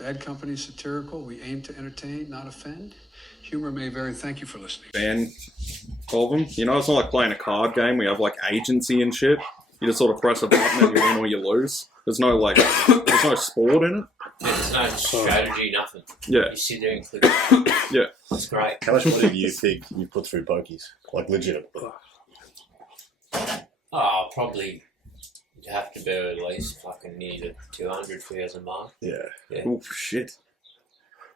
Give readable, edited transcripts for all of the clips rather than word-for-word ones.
Bad Company satirical. We aim to entertain, not offend. Humor may vary. Thank you for listening. Fan of them. You know, it's not like playing a card game. We have like agency and shit. You just sort of press a button and you win or you lose. There's no like, there's no sport in it. There's no strategy, nothing. Yeah. You sit there and click. Yeah. It's great. How much money do you think you put through pokies? Like legit? Oh, probably you have to be at least fucking near the 200,000 mark. Yeah. Oh shit.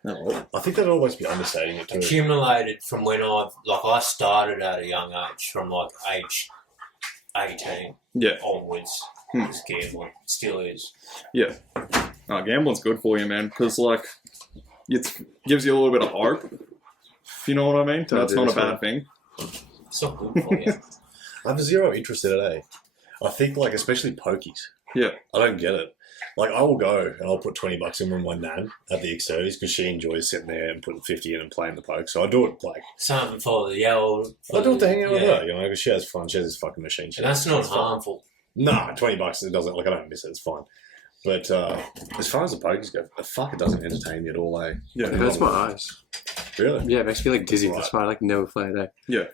No. I think that'd almost be understating it too. Accumulated from when I started at a young age, from like age 18 onwards. Was gambling. Still is. Yeah. No, gambling's good for you, man, because like it gives you a little bit of hope. If you know what I mean? That's not a bad thing. It's not good for you. I have zero interest in it, eh? I think, like, especially pokies. Yeah. I don't get it. Like, I will go and I'll put $20 in with my nan at the Exerties because she enjoys sitting there and putting 50 in and playing the poke. So I do it, like... Something for the yell. I do it to hang out with her, you know, because she has fun. She has this fucking machine. And that's not harmful. Nah, $20, it doesn't... Like, I don't miss it. It's fine. But as far as the pokies go, the fuck, it doesn't entertain me at all, eh? Yeah, it hurts my eyes. Really? Yeah, it makes me like dizzy. That's why I like never play it, eh? Yeah.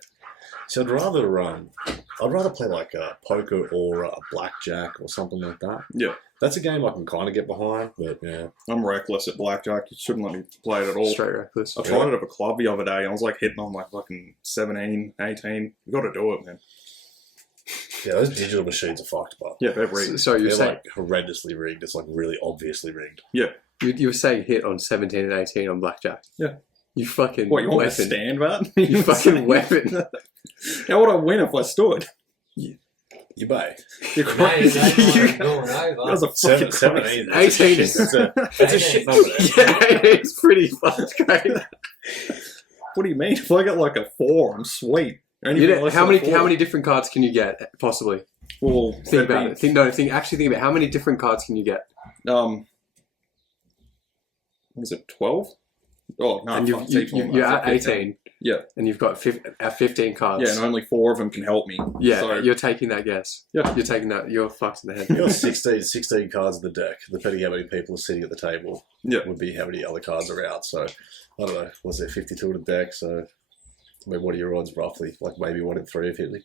So I'd rather play like a poker or a blackjack or something like that. Yeah. That's a game I can kind of get behind, but yeah. I'm reckless at blackjack. You shouldn't let me play it at all. Straight reckless. I tried it at a club the other day. I was like hitting on like fucking 17, 18. You got to do it, man. Yeah, those digital machines are fucked, but yeah, they're rigged. So you're they're saying like horrendously rigged. It's like really obviously rigged. Yeah. You were saying hit on 17 and 18 on blackjack. Yeah. You fucking what, you want weapon. me to stand that? You fucking weapon. How would I win if I stood? You may. You're crazy. That was a fucking 17. 18 is it's a shit number. Yeah, it's pretty fucking great. What do you mean? If I get like a 4, I'm sweet. How many different cards can you get possibly? Well, think about it. Actually think about how many different cards can you get? What is it, 12? Oh no, and you're at 18. Yeah, and you've got 15 cards. Yeah, and only 4 of them can help me. Yeah, so. You're taking that guess. Yeah, you're taking that. You're fucked in the head. You got 16 cards in the deck. Depending how many people are sitting at the table, would be how many other cards are out. So I don't know. Was there 52 in the deck? So I mean, what are your odds roughly? Like maybe 1 in 3 of hitting.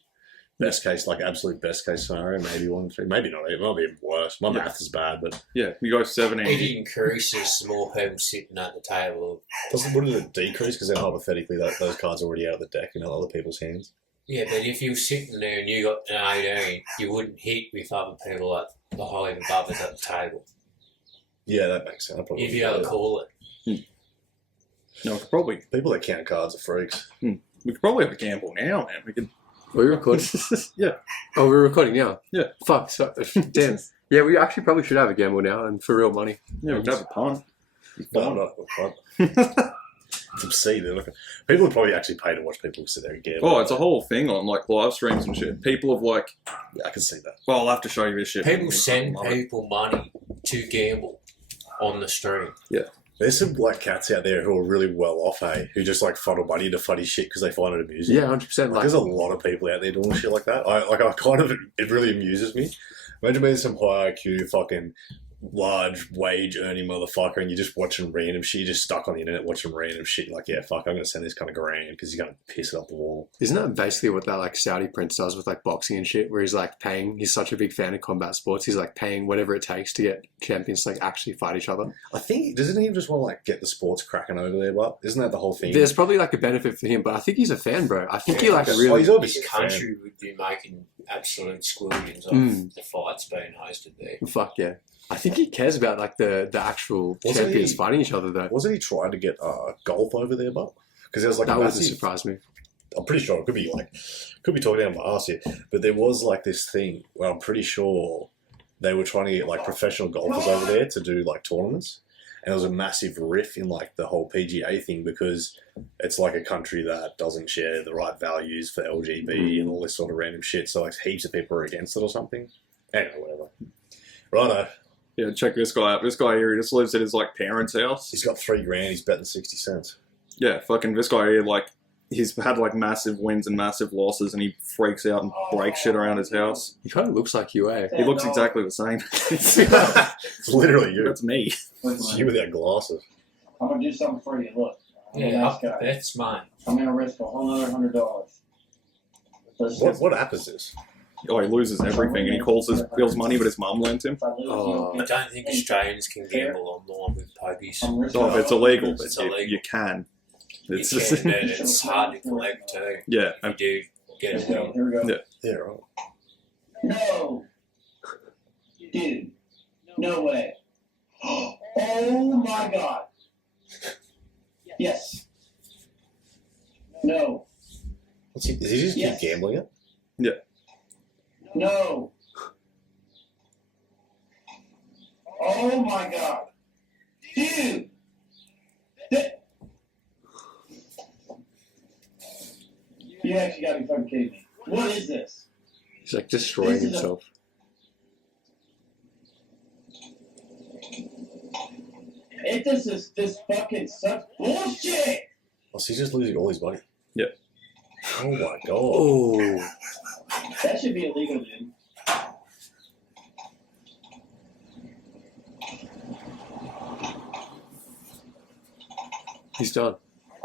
Best case, like absolute best case scenario, maybe 1 in 3. Maybe not even. Might be even worse. My math is bad, but yeah, you go 17. It increases the more people sitting at the table. Wouldn't it decrease? Because then hypothetically, those cards are already out of the deck in other people's hands. Yeah, but if you were sitting there and you got an 18, you wouldn't hit with other people at the high above us at the table. Yeah, that makes sense. If you ever call it. No, probably people that count cards are freaks. We could probably have a gamble now, man. We could. Are we recording? Yeah. Oh, we're recording now? Yeah. Fuck. So, damn. Yeah, we actually probably should have a gamble now and for real money. Yeah, we could have a punt. No, not a punt. It's obscene. People would probably actually pay to watch people sit there and gamble. Oh, it's a whole thing on like live streams and shit. People have like... Yeah, I can see that. Well, I'll have to show you this shit. People send people money to gamble on the stream. Yeah. There's some like cats out there who are really well off, hey, who just like funnel money into funny shit because they find it amusing. Yeah, 100%. Like, there's a lot of people out there doing shit like that. It really amuses me. Imagine being some high IQ fucking large wage earning motherfucker and you're just watching random shit. You're just stuck on the internet watching random shit. You're like, yeah, fuck, I'm going to send this kind of grand because he's going to piss it up the wall. Isn't that basically what that like Saudi prince does with like boxing and shit, where he's like he's such a big fan of combat sports, he's like paying whatever it takes to get champions to like actually fight each other? I think, doesn't he just want to like get the sports cracking over there, but isn't that the whole thing? There's probably like a benefit for him, but I think he's a fan, bro. I think he like he's really... obviously This country would be making absolute squillions of the fights being hosted there. Fuck yeah. I think he cares about like the actual champions fighting each other though. Wasn't he trying to get golf over there, but because there was like that wouldn't surprise me. I'm pretty sure it could be talking down my ass here, but there was like this thing where I'm pretty sure they were trying to get like professional golfers over there to do like tournaments, and there was a massive riff in like the whole PGA thing because it's like a country that doesn't share the right values for LGBT and all this sort of random shit. So like heaps of people are against it or something. Anyway, whatever. Righto. Yeah, check this guy out. This guy here, he just lives at his like parents' house. He's got $3,000. He's betting 60 cents. Yeah, fucking this guy here, like he's had like massive wins and massive losses, and he freaks out and breaks shit around his house. He kind of looks like you, eh? He looks exactly the same. It's literally you. That's me. It's you with that glasses. I'm gonna do something for you. Look, I'm a Yeah, nice guy. that's mine. I'm gonna risk a whole other $100. What app is this? Oh, he loses everything, and he calls his bills money, but his mum lent him. If I lose Oh. you, I don't think Australians can gamble online with pokies. I'm risking Oh, it's illegal, but It's you, illegal. you can. It's You just, can, and it's hard to collect too. yeah. If you do get Let's a go. win. Here we go. Yeah. Yeah, right. No, dude, no way. Oh my God. Yes. No. Does he just Yes. keep gambling it? No. Oh my God. Dude. You actually got me fucking kidding me. What is this? He's like destroying This is a- himself. This fucking sucks bullshit. Oh, so he's just losing all his money. Yeah. Oh my god. Oh, That should be illegal, dude. he's done.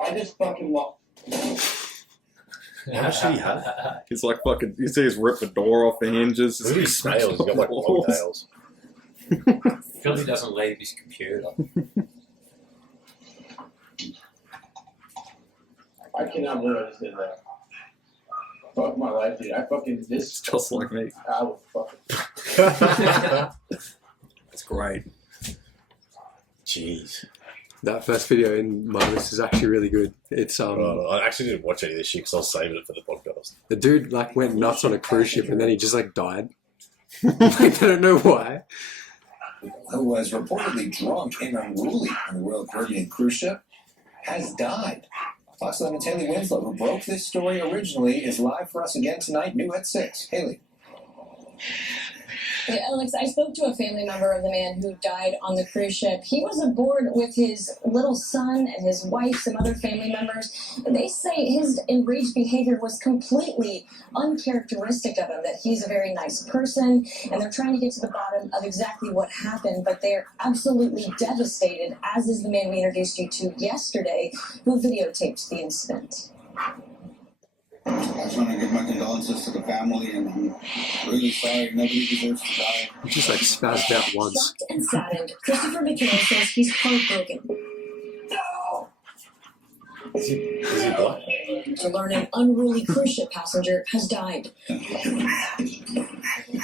I just fucking lost. How much did he have? He's like fucking. You see, he's ripped the door off the hinges. Look at his nails. He's got like long nails. Philly doesn't leave his computer. I cannot believe I just did that. Fuck my life, dude. I fucking this. Just like me. I will fucking. It's great. Jeez. That first video in my list is actually really good. It's I actually didn't watch any of this shit because I was saving it for the podcast. the dude like went nuts on a cruise ship and then he just like died. Like, I don't know why. Who was reportedly drunk and unruly on the Royal Caribbean cruise ship, has died. Fox 11's Haley Winslow, who broke this story originally, is live for us again tonight, new at 6. Haley. Yeah, Alex, I spoke to a family member of the man who died on the cruise ship. He was aboard with his little son and his wife, some other family members. They say his enraged behavior was completely uncharacteristic of him, that he's a very nice person, and they're trying to get to the bottom of exactly what happened, but they're absolutely devastated, as is the man we introduced you to yesterday, who videotaped the incident. I just want to give my condolences to the family, and I'm really sorry. Nobody deserves to die. He just like spazzed out once. Shocked and saddened, Christopher McKinnon says he's heartbroken Is he black? to learn an unruly cruise ship passenger has died. The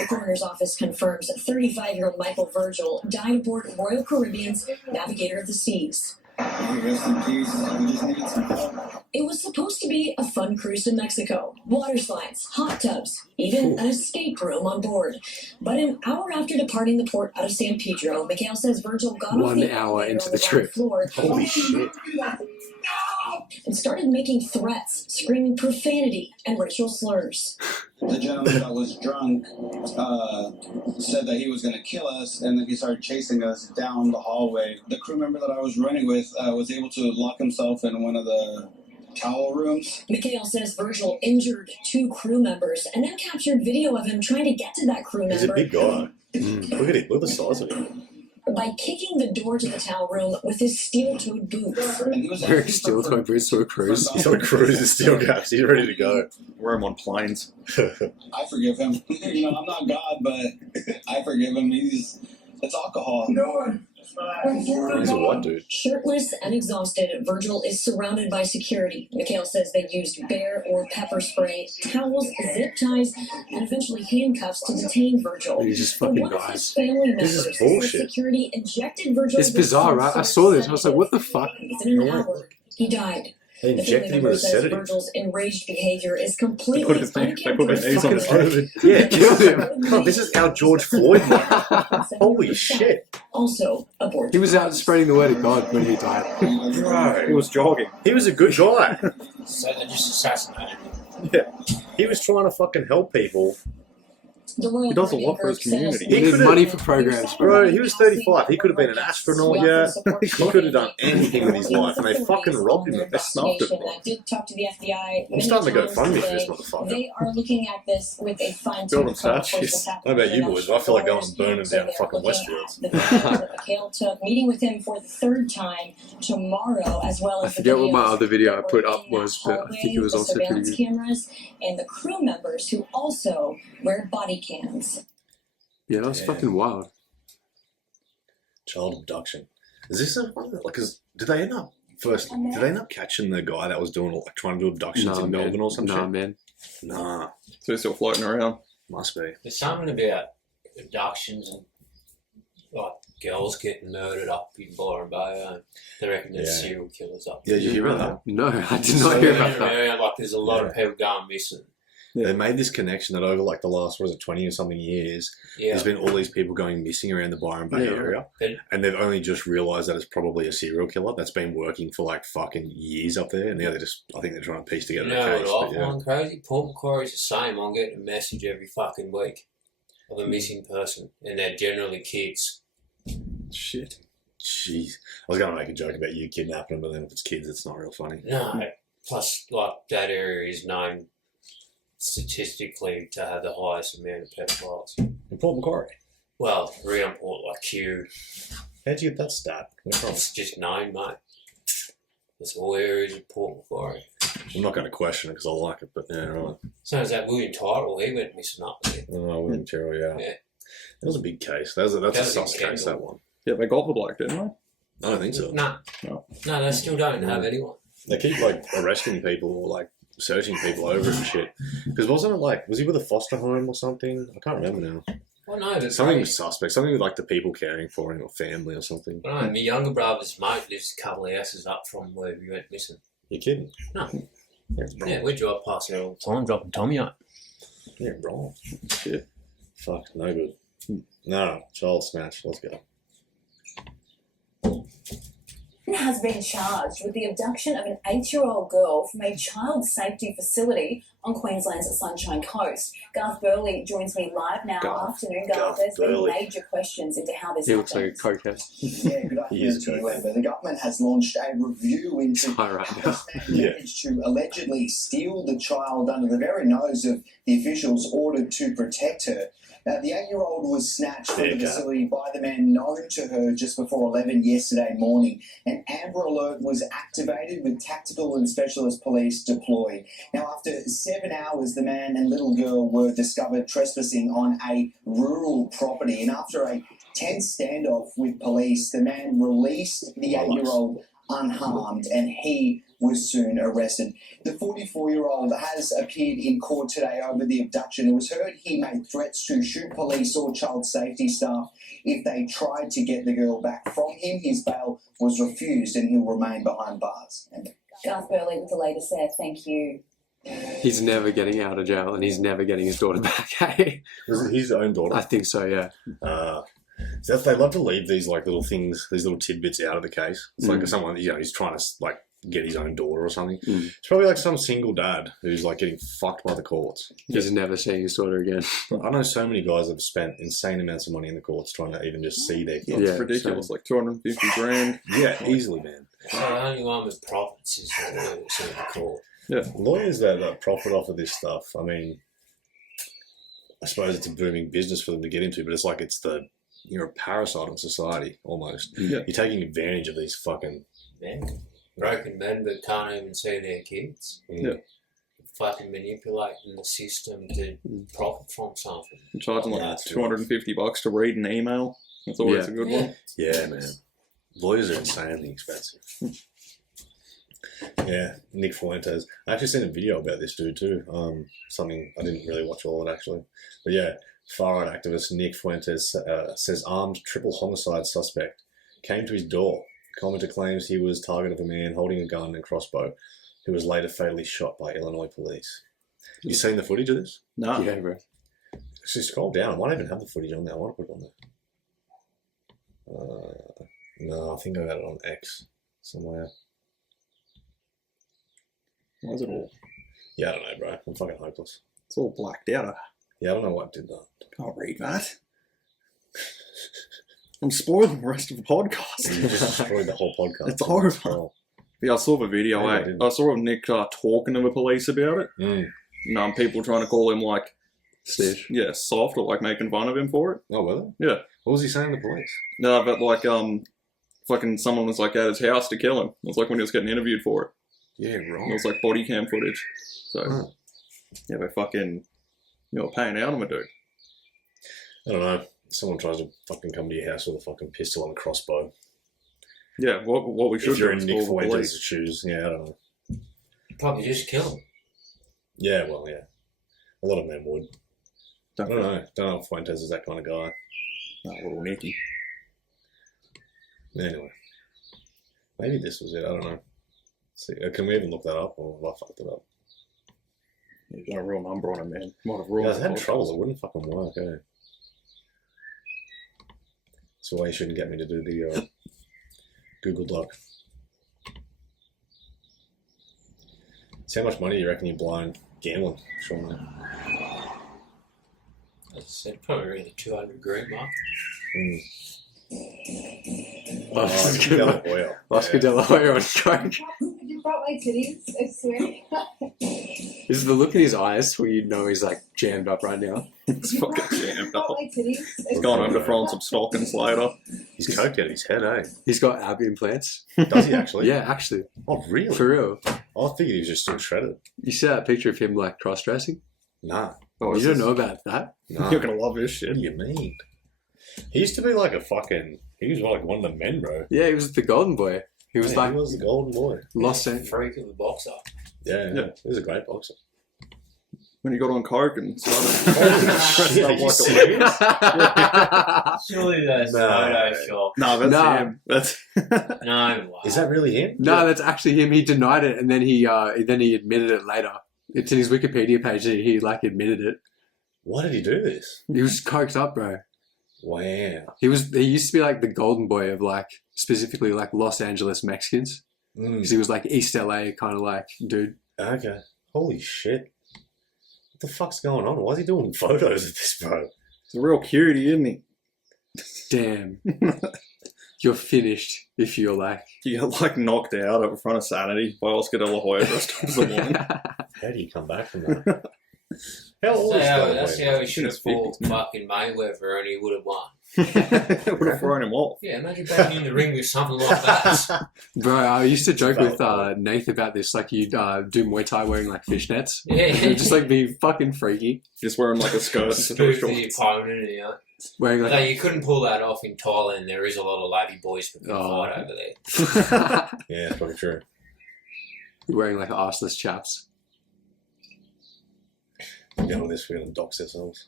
coroner's office confirms 35-year-old Michael Virgil died aboard Royal Caribbean's Navigator of the Seas. Rest in peace. We just needed some help. It was supposed to be a fun cruise to Mexico. Water slides, hot tubs, even an escape room on board. But an hour after departing the port out of San Pedro, Mikhail says Virgil got off 1 the hour elevator into on the the trip. ground floor Holy shit. and started making threats, screaming profanity and racial slurs. The gentleman that was drunk said that he was going to kill us, and then he started chasing us down the hallway. The crew member that I was running with was able to lock himself in one of the towel rooms. Mikhail says Virgil injured 2 crew members and then captured video of him trying to get to that crew He's a member big guy. Look at it. Look at the size of him. by kicking the door to the towel room with his steel-toed boots. And he was Very asking still for- to boots to a cruise. He's on a cruise with steel caps. He's ready to go. Wear them on planes. I forgive him. You know, I'm not God, but I forgive him. It's alcohol. He's a white dude. Shirtless and exhausted, Virgil is surrounded by security. Mikhail says they used bear or pepper spray, towels, zip ties, and eventually handcuffs to detain Virgil. He just But fucking one of his dies. family members This is says bullshit. the security injected Virgil It's with bizarre, some right? I sort of saw this. I was like, sedative. what the fuck? Within an No way. hour, he died. They The family injected him member with a says sedative. Virgil's enraged behavior is completely They put their knees on his uncharacteristic. head. Yeah, Killed him. God, this is how George Floyd went. Holy shit. Also aboard. He was out spreading the word of God when he died. He was jogging. He was a good guy. So they just assassinated him. Yeah. He was trying to fucking help people, The Royal He does a Caribbean lot for his Group says community. He We need could've- money for programs, Bro, he was 35. He could have been an astronaut, yeah. He could have done anything with his life, and they fucking robbed him. They snuffed him. I did talk to the FBI. I'm starting to go times funny for this today. motherfucker. They are looking at this with a fine Build tooth them comb. Of course, statues. this I happened don't know about you with boys, but I feel like going and burning so down they're fucking looking Westfields. at the video that Mikhail took, meeting with him for the third time tomorrow, as well I as the forget what my videos other video I that put were up in that was, but I hallway, think it was the also pretty surveillance good. cameras and the crew members who also wear body cams. Yeah, that was Yeah. fucking wild. Child abduction. Is this a like? Cause did they end up first? Did they end up catching the guy that was doing like trying to do abductions in Melbourne or some Nah, shit? man. Nah, So they're still floating around. must be. There's something about abductions and like girls getting murdered up in Byron Bay. They reckon there's Yeah. serial killers up Yeah, there. did you hear about that? No, I did not hear about that. Yeah, like there's a lot Yeah. of people going missing. Yeah. They made this connection that over like the last 20 or something years, Yeah, there's been all these people going missing around the Byron Bay Yeah. area, But- and they've only just realised that it's probably a serial killer that's been working for like fucking years up there, and now I think they're trying to piece you together know a case. what But I yeah. find crazy? Port Macquarie's the same. I'm getting a message every fucking week of a missing person, and they're generally kids. Shit. Jeez, I was going to make a joke about you kidnapping them, but then if it's kids, it's not real funny. No, plus like that area is known statistically to have the highest amount of pedophiles. In Port Macquarie, Well, around Port like Kew, how'd you get that stat? Where from? it's just known, mate. There's all areas of Port Macquarie. I'm not going to question it because I like it, but yeah, right. So is that William Tyrrell? He went missing up there. Oh, William Terrell, yeah. Yeah. That was a big case. That's a That was sus a case, scandal. that one. Yeah, they got the bloke, didn't they? I don't think so. No, No. no, they still don't have anyone. They keep like arresting people or like searching people over and shit. Because wasn't it like, was he with a foster home or something? I can't remember now. Well, no, but Something was suspect. Something with like the people caring for him or family or something. no, my younger brother's mate lives a couple of houses up from where we went missing. You're kidding? No. Yeah, wrong. Yeah, we drive past there all the time, dropping Tommy up. Yeah, wrong. Shit. Fuck, no good. No, child snatch. Let's go. Has been charged with the abduction of an 8-year-old girl from a child safety facility on Queensland's Sunshine Coast. Garth Burley joins me live now. Garth. Afternoon, Garth Garth. There's been Burley. major questions into how this He looks like a happened. cokehead. Yeah, good He is afternoon to you, good. Amber. The government has launched a review into High right how now. this man Yeah. managed to allegedly steal the child under the very nose of the officials ordered to protect her. The 8-year-old was snatched from the Fair cut. facility by the man known to her just before 11 yesterday morning. An Amber Alert was activated with tactical and specialist police deployed. Now, after 7 hours, the man and little girl were discovered trespassing on a rural property. And after a tense standoff with police, the man released the 8-year-old unharmed, and he was soon arrested. The 44-year-old has appeared in court today over the abduction. It was heard he made threats to shoot police or child safety staff if they tried to get the girl back from him. His bail was refused and he'll remain behind bars. And Garth Burley with the latest there. Thank you. He's never getting out of jail and he's never getting his daughter back, hey? Was it his own daughter? I think so, yeah. So they love to leave these like little things, these little tidbits out of the case. It's like Mm. someone, he's trying to like get his own daughter or something. Mm. It's probably like some single dad who's like getting fucked by the courts. He's never seeing his daughter again. I know so many guys that have spent insane amounts of money in the courts trying to even just see their kids. It's Yeah, ridiculous. Like 250 grand. Yeah, easily, man. So the only one with profits is the court. Lawyers that profit off of this stuff, I mean, I suppose it's a booming business for them to get into, but it's like you're a parasite on society almost. Yeah. You're taking advantage of these fucking. Men. Broken men that can't even see their kids. Yeah. Fucking manipulating the system to profit from something. You're charging like Yeah, it's $250 to read an email. That's always Yeah. a good one. Yeah, man. Lawyers are insanely expensive. Yeah, Nick Fuentes. I actually seen a video about this dude too. Something I didn't really watch all of it actually, but yeah, far-right activist Nick Fuentes says armed triple homicide suspect came to his door. Commenter claims he was target of a man holding a gun and crossbow, who was later fatally shot by Illinois police. You seen the footage of this? No. Yeah, bro. Actually, scroll down. I might even have the footage on there. I want to put it on there. No, I think I got it on X somewhere. Why is it all? Yeah, I don't know, bro. I'm fucking hopeless. It's all blacked out. Yeah, I don't know what did that. Can't read that. I'm spoiling the rest of the podcast. You just destroyed the whole podcast. It's horrible. Yeah, I saw the video, Yeah, I eh? didn't. I saw Nick talking to the police about it. Mm. People trying to call him, like, Stitch. yeah, soft, or, like, making fun of him for it. Oh, were they? Yeah. What was he saying to the police? No, but, like, fucking someone was, like, at his house to kill him. It was, like, when he was getting interviewed for it. Yeah, It right. was, like, body cam footage. So, Huh. yeah, they fucking, paying out on a dude. I don't know. Someone tries to fucking come to your house with a fucking pistol and a crossbow. Yeah, what we should If you're do in is Nick call the Fuentes' police. shoes, yeah, I don't know. Probably just kill him. Yeah, well, yeah. A lot of men would. I Don't don't know. Don't know if Fuentes is that kind of guy. No, little Nicky. Anyway. Maybe this was it. I don't know. See, can we even look that up, or have I fucked it up? He's got a real number on him, man. Might have Yeah, I ruined was the having podcast. trouble. It wouldn't fucking work, eh? That's why you shouldn't get me to do the Google Doc. So how much money do you reckon you're blind gambling, Sean? As I said, probably around the 200 grand mark. Mm. Oscar De De La La Hoya. Oscar De La Hoya on coke. You brought my titties, I swear. Is the look in his eyes where you know he's like jammed up right now? It's fucking jammed up. My titties. He's gone home to throw on some stockings later. He's coked out of his head, eh? He's got ab implants. Does he actually? Yeah, actually. Oh, really? For real. I figured he was just still shredded. You see that picture of him like cross dressing? Nah. Oh, You don't know about that? Nah. You're gonna love this What shit. do you mean? He used to be like a fucking... He was like one of the men, bro. Yeah, he was the golden boy. He was Yeah, like he was the golden boy. Los Angeles. Freak of a boxer. Yeah, Yeah. he was a great boxer. When he got on coke and started Holy dressing shit, up are you like a serious? Surely that's No. Photoshop. No, that's Nah. him. That's No way. Is that really him? No, that's actually him. He denied it, and then he admitted it later. It's in his Wikipedia page. He like admitted it. Why did he do this? He was coked up, bro. Wow. He used to be like the golden boy of like specifically like Los Angeles Mexicans because he was like East LA kind of like dude. Okay. Holy shit. What the fuck's going on? Why is he doing photos of this, bro? He's a real cutie, isn't he? Damn, you're finished if you're like. He got like knocked out in front of Sanity by Oscar De La Hoya dressed up as a woman. How do you come back from that? How old is That's how he should have It's fought 50s, man. fucking Mayweather and he would have won. Would have thrown him off. Yeah, imagine being in the ring with something like that. Bro, I used to joke with Nath about this. Like, you'd do Muay Thai wearing like fishnets. Yeah. It'd just like be fucking freaky. Just wearing like a skirt and some Spoof the shorts. opponent, you know. Wearing Although like. you couldn't pull that off in Thailand, there is a lot of lady boys that can Oh. fight over there. Yeah, it's probably true. wearing like arseless chaps. Get on this, we're going to dox ourselves.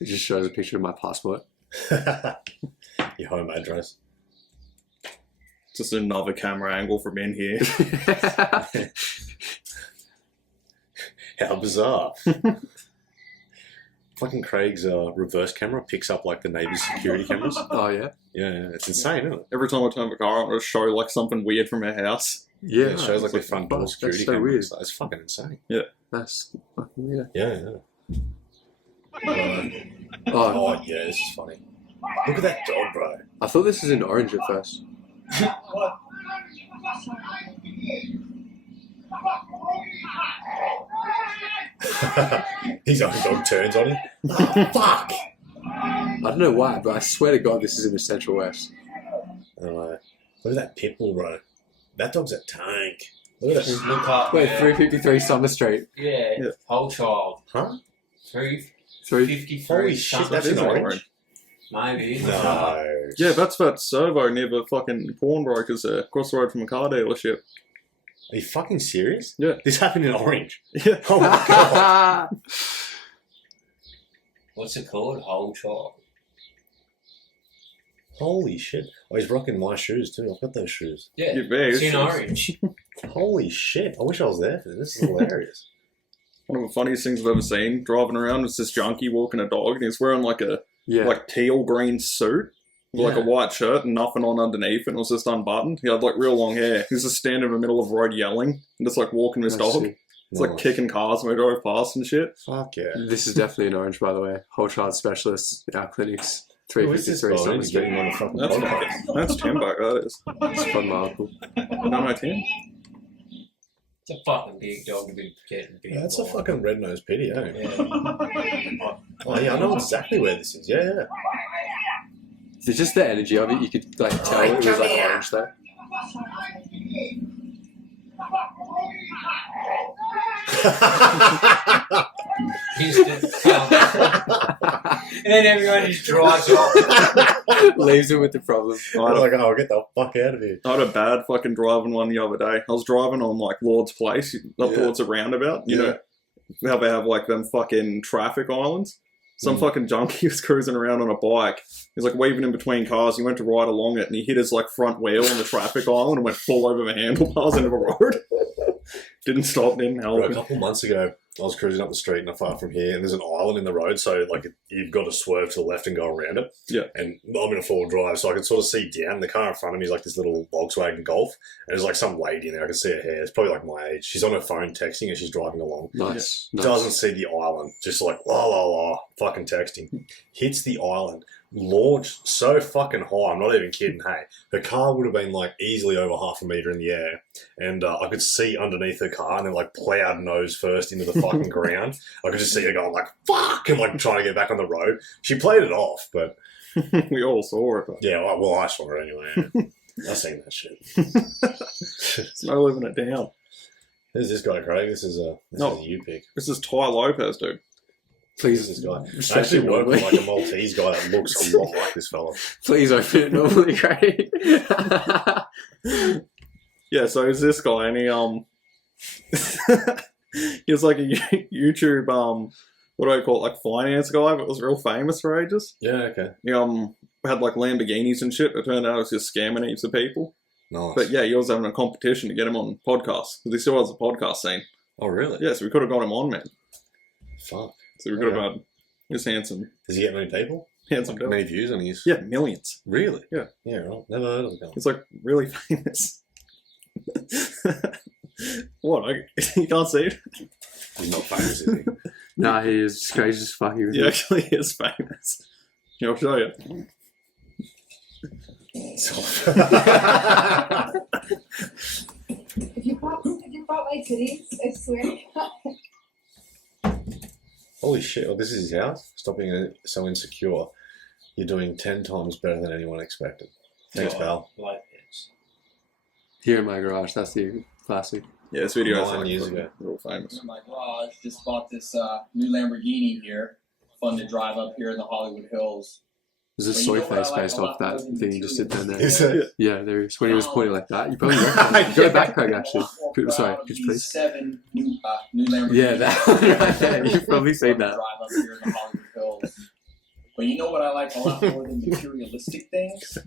It just shows a picture of my passport. Your home address. Just another camera angle from in here. How bizarre. Fucking Craig's reverse camera picks up like the Navy's security cameras. Oh yeah. Yeah, it's insane, isn't it? Every time I turn the car on, it'll show like something weird from our house. Yeah. It shows like the it's front door fuck, security that's so cameras. weird. It's fucking insane. That's fucking weird. Yeah. Oh, Oh, yeah, this is funny. Look at that dog, bro. I thought this was in orange at first. His own dog turns on him. Oh, fuck! I don't know why, but I swear to God, this is in the Central West. I don't know. Look at that pit bull, bro. That dog's a tank. Look at Just that. look up. Wait, man. 353 Summer Street. Yeah, Yeah. whole child. Huh? 353. Holy shit, that's in orange? Maybe. No. Yeah, that's that servo near the fucking pawnbrokers there, across the road from a car dealership. Are you fucking serious? Yeah. This happened in orange. Yeah. Oh my god. What's it called? Whole child. Holy shit. Oh, he's rocking my shoes too. I've got those shoes. Yeah, You bet. it's in orange. Holy shit. I wish I was there for this. This is hilarious. One of the funniest things I've ever seen driving around was this junkie walking a dog, and he's wearing like a Yeah. like teal green suit with like a Yeah. white shirt and nothing on underneath, and it was just unbuttoned. He had like real long hair. He's just standing in the middle of the road yelling and just like walking his I dog. see. It's like kicking cars when we drove past and shit. Fuck yeah. This is definitely an orange, by the way. Whole child specialist, our clinics. Who is this 353 guy? Summer He's Street. getting on the fucking That's podcast. fucking, that's Timbo, that is. It's from Marple. No, Tim? It's a fucking big dog to be getting big. Yeah, that's a fucking red-nosed pity, eh? Yeah. Oh yeah, I know exactly where this is. Yeah. It's just the energy of it. You could like tell it was like orange though. And then everyone just drives off. Leaves it with the problem. I'm like, oh, get the fuck out of here. I had a bad fucking driving one the other day. I was driving on like Lord's Place, up towards a roundabout. You know how they have like them fucking traffic islands? Some fucking junkie was cruising around on a bike. He's like waving in between cars. He went to ride along it and he hit his like front wheel on the traffic island and went full over the handlebars into the road. Didn't stop, didn't help. Bro, a couple months ago, I was cruising up the street not far from here, and there's an island in the road, so like you've got to swerve to the left and go around it. Yeah. And I'm in a four-wheel drive, so I can sort of see down. The car in front of me is like this little Volkswagen Golf, and there's like some lady in there. I can see her hair. It's probably like my age. She's on her phone texting as she's driving along. Nice. Doesn't see the island, just like la la la, fucking texting. Hits the island, launched so fucking high. I'm not even kidding. Hey, her car would have been like easily over half a meter in the air, and I could see underneath her car, and then like plowed nose first into the fucking ground. I could just see her going like fuck and like trying to get back on the road. She played it off, but we all saw it. yeah, well I saw it anyway. I seen that shit. It's no living it down. Who's this guy, Craig? This is a you pick. This is Ty Lopez, dude. Please, this guy. I actually work with like a Maltese guy that looks a lot like this fella. Please open it normally, Craig. Yeah, so it's this guy, and he was like a YouTube what do I call it, like finance guy, but was real famous for ages. Yeah, okay. He had like Lamborghinis and shit. It turned out it was just scamming heaps of people. Nice. But yeah, he was having a competition to get him on podcasts because he still has a podcast scene. Oh really? Yeah, so we could have got him on, man. Fuck. So we could have had this handsome. Does he get many people? Handsome guy. Many views on his? Yeah, millions. Really? Yeah. Yeah, right. Never heard of the guy. He's like really famous. What? You can't see it? He's not famous, is he? Nah, he is just crazy as fuck. He actually is famous. Yeah, I'll show you. If you pop my titties, I swear. Holy shit. Oh, this is his house? Stop being so insecure. You're doing 10 times better than anyone expected. Thanks, pal. Like this. Here in my garage, that's the classic. Yeah, this video is 9 like years ago. real famous. In my garage, just bought this new Lamborghini here. Fun to drive up here in the Hollywood Hills. There's a But you soy know what I face like based a off lot that more than thing you just did down there. Is it? Yeah, there is. When he was pointing like that, you probably go back, Craig, actually. Sorry, could you please? 7 new Lamborghinis. Yeah, that one right there. You've probably seen Fun to that. Drive up here in the Hollywood Hills. But you know what I like a lot more than materialistic things?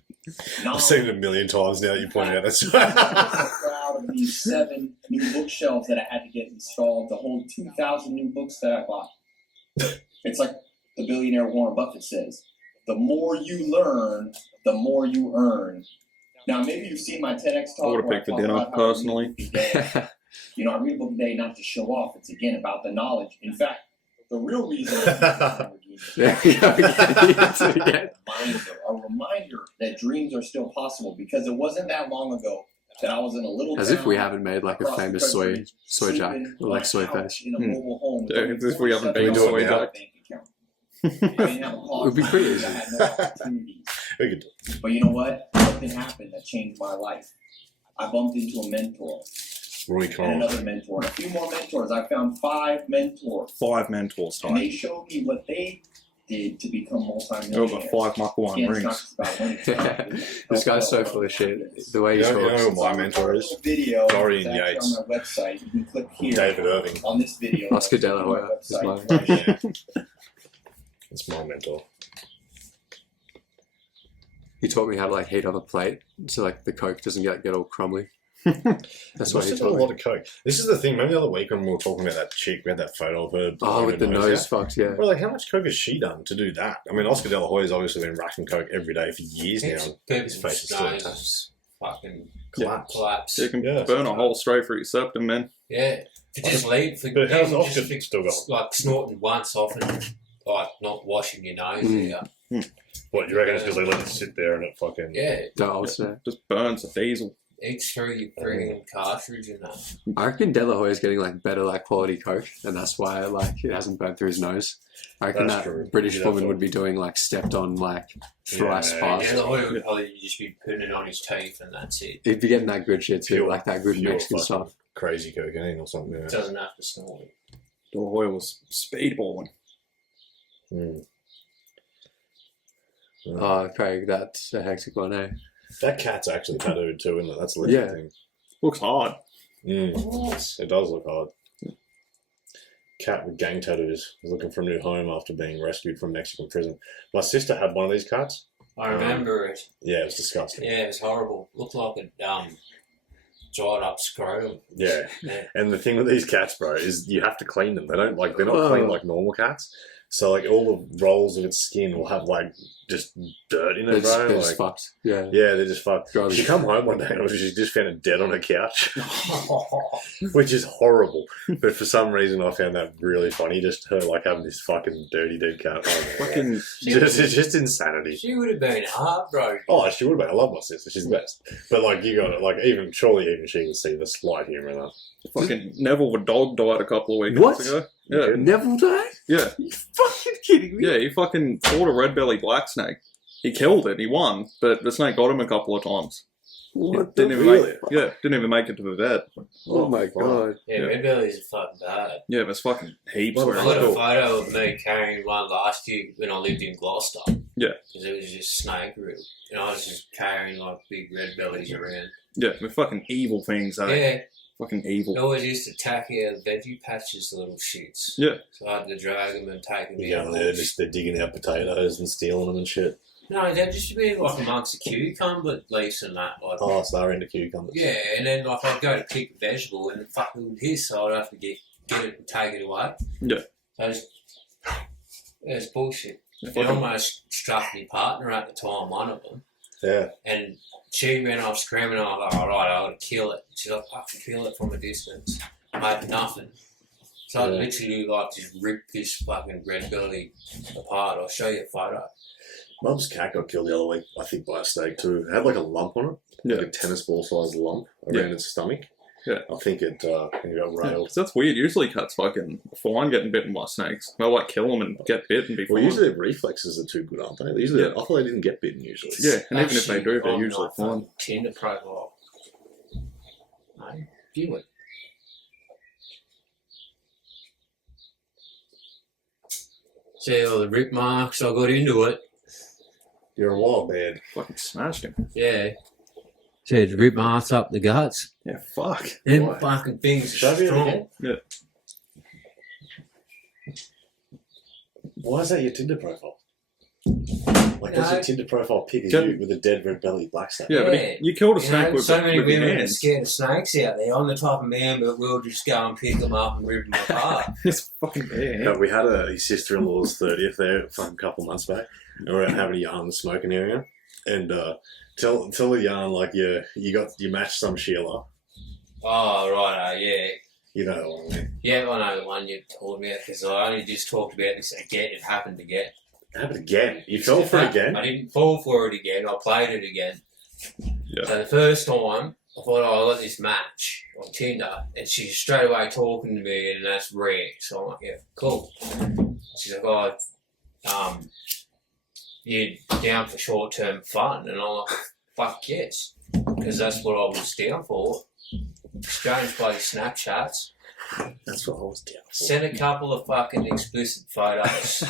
I've seen it a million times now that you pointed out. That's I'm proud of these 7 new bookshelves that I had to get installed to hold 2,000 new books that I bought. It's like the billionaire Warren Buffett says, the more you learn, the more you earn. Now, maybe you've seen my TEDx talk. I would have picked the dinner, personally. You know, I read a book a day not to show off. It's, again, about the knowledge. In fact, the real reason a reminder that dreams are still possible, because it wasn't that long ago that I was in a little As if we haven't made like a famous soy jack or like soy face. in a mobile home. Yeah, as if we haven't been doing soy that. jack. It would be pretty easy. I had no opportunities. We could do But you know what? Something happened that changed my life. I bumped into a mentor Roy and Collins. another mentor and a few more mentors. I found 5 mentors. 5 mentors, And they Ty. showed me what they did to become Oh, multi-millionaires. but 5 Mark 1 Again, it's not rings. just about money, it's about This guy's so full of shit. The way he You know talks. who my mentor is? Video Dorian that's actually Yates. on my website. You can click here David Irving. on this video. Oscar De La on my Hoya is website. mine. Yeah. It's my mentor. He taught me how to like heat up a plate so like the Coke doesn't get all crumbly. That's what he a taught lot me. of coke. This is the thing. Maybe the other week when we were talking about that chick, we had that photo of her. Oh, with the nose fucked, yeah. Well, like, how much coke has she done to do that? I mean, Oscar De La Hoya's obviously been racking coke every day for years now. His face is still intact. Fucking Collapse. collapse. You can Yeah, burn a hole straight through your septum, man. Yeah. For just leave, for But how's even Oscar just still going? like snorting once off and like not washing your nose out. What, you reckon it's because they let it sit there and it fucking... Yeah. Just burns the diesel. Eats through your friggin' cartridge and that. I reckon De La Hoya's getting like better like quality coke, and that's why like it hasn't burnt through his nose. I reckon That's that true. British Yeah, woman that's would be doing like stepped on like thrice Yeah, fast. Yeah, the oil would probably just be putting it on his teeth and that's it. He'd be getting that good shit too, Pure- like that good pure Mexican fucking stuff. Crazy cocaine or something. Yeah. Doesn't have to snort it. De La Hoya was speedballing. Mm. Oh, Craig, that's a hectic one, eh? That cat's actually tattooed too, isn't it? That's the legit Yeah. thing. Looks hard. It does look hard. Cat with gang tattoos is looking for a new home after being rescued from Mexican prison. My sister had one of these cats. I remember it. Yeah, it was disgusting. Yeah, it was horrible. Looked like a dried up scrotum. Yeah. Yeah. And the thing with these cats, bro, is you have to clean them. They're not clean like normal cats. So like all the rolls of its skin will have like just dirt in it, bro. It's Like, fucked. Yeah. yeah, they're just fucked. Garbage. She come home one day and she just found it dead on her couch, which is horrible. But for some reason, I found that really funny. Just her like having this fucking dirty dead cat. Fucking It's just insanity. She would have been heartbroken. Oh, she would have been. I love my sister. She's the best. But like you got it. Like even surely she can see the slight humour in that. fucking Neville the dog died a couple of weeks What? ago. Yeah. Neville died? Yeah. You fucking kidding me? Yeah, he fucking fought a red-bellied black snake. He killed it, he won, but the snake got him a couple of times. What Didn't the even didn't even make it to the vet. Oh my god. Yeah, red bellies are fucking bad. Yeah, there's fucking heaps I of got a them. photo of me carrying one last year when I lived in Gloucester. Yeah. Because it was just snake root. And I was just carrying like big red bellies around. Yeah, they're fucking evil things, eh? Yeah. Fucking evil. They always used to attack our veggie patches, the little shits. Yeah. So I had to drag them and take them You go in there, they're digging out potatoes and stealing them and shit. No, they'd just be like amongst the cucumber leaves and that. Like, Oh, so they're into cucumbers. yeah, and then like I'd go to pick a vegetable and fuck it would hiss, so I'd have to get it and take it away. Yeah. So it's bullshit. Fucking- It almost struck my partner at the time, one of them. Yeah. And she ran off screaming, I was like, alright, I gotta kill it. She's like, fucking kill it from a distance. Made nothing. So I Yeah. literally like just ripped this fucking red belly apart. I'll show you a photo. Mum's cat got killed the other week, I think, by a snake too. It had like a lump on it, like a tennis ball sized lump around its stomach. Yeah. I think it got railed. 'Cause that's weird. Usually cats fucking fine getting bitten by snakes. They'll like kill them and get bit and be fine. Well, usually their reflexes are too good, aren't they? Usually, Yeah. I thought they didn't get bitten usually. Yeah, and even if they do, they're on usually my fine. Tinder profile. No, view it. See all the rip marks, I got into it. You're a wild man. Fucking smashed him. Yeah. See the rip marks up the guts. Yeah, fuck. Them Why? fucking things Show are me it strong. again. Yeah. Why is that your Tinder profile? Like, No. what's your Tinder profile pic is Can- you with a dead red-bellied black snake? Yeah, but Yeah. you killed a You snake know, with, so many with your women are hands. scared of snakes out there. I'm the type of man that will just go and pick them up and rip them apart. It's fucking Yeah, we had his sister-in-law's 30th there a fucking couple months back, and we were out having a yarn in the smoking area, and tell the yarn like you matched some Sheila, Oh, right, yeah. you know the one. Man. Yeah, I know the one you told me because I only just talked about this again. It happened again. It happened again. You fell for it again. I didn't fall for it again. I played it again. Yeah. So the first time, I thought, oh, I got this match on Tinder, and she's straight away talking to me, and that's rare. So I'm like, yeah, cool. She's like, oh, you're down for short-term fun, and I'm like, fuck yes, because that's what I was down for. Strange bloody Snapchats. That's what I was down for. Sent a couple of fucking explicit photos.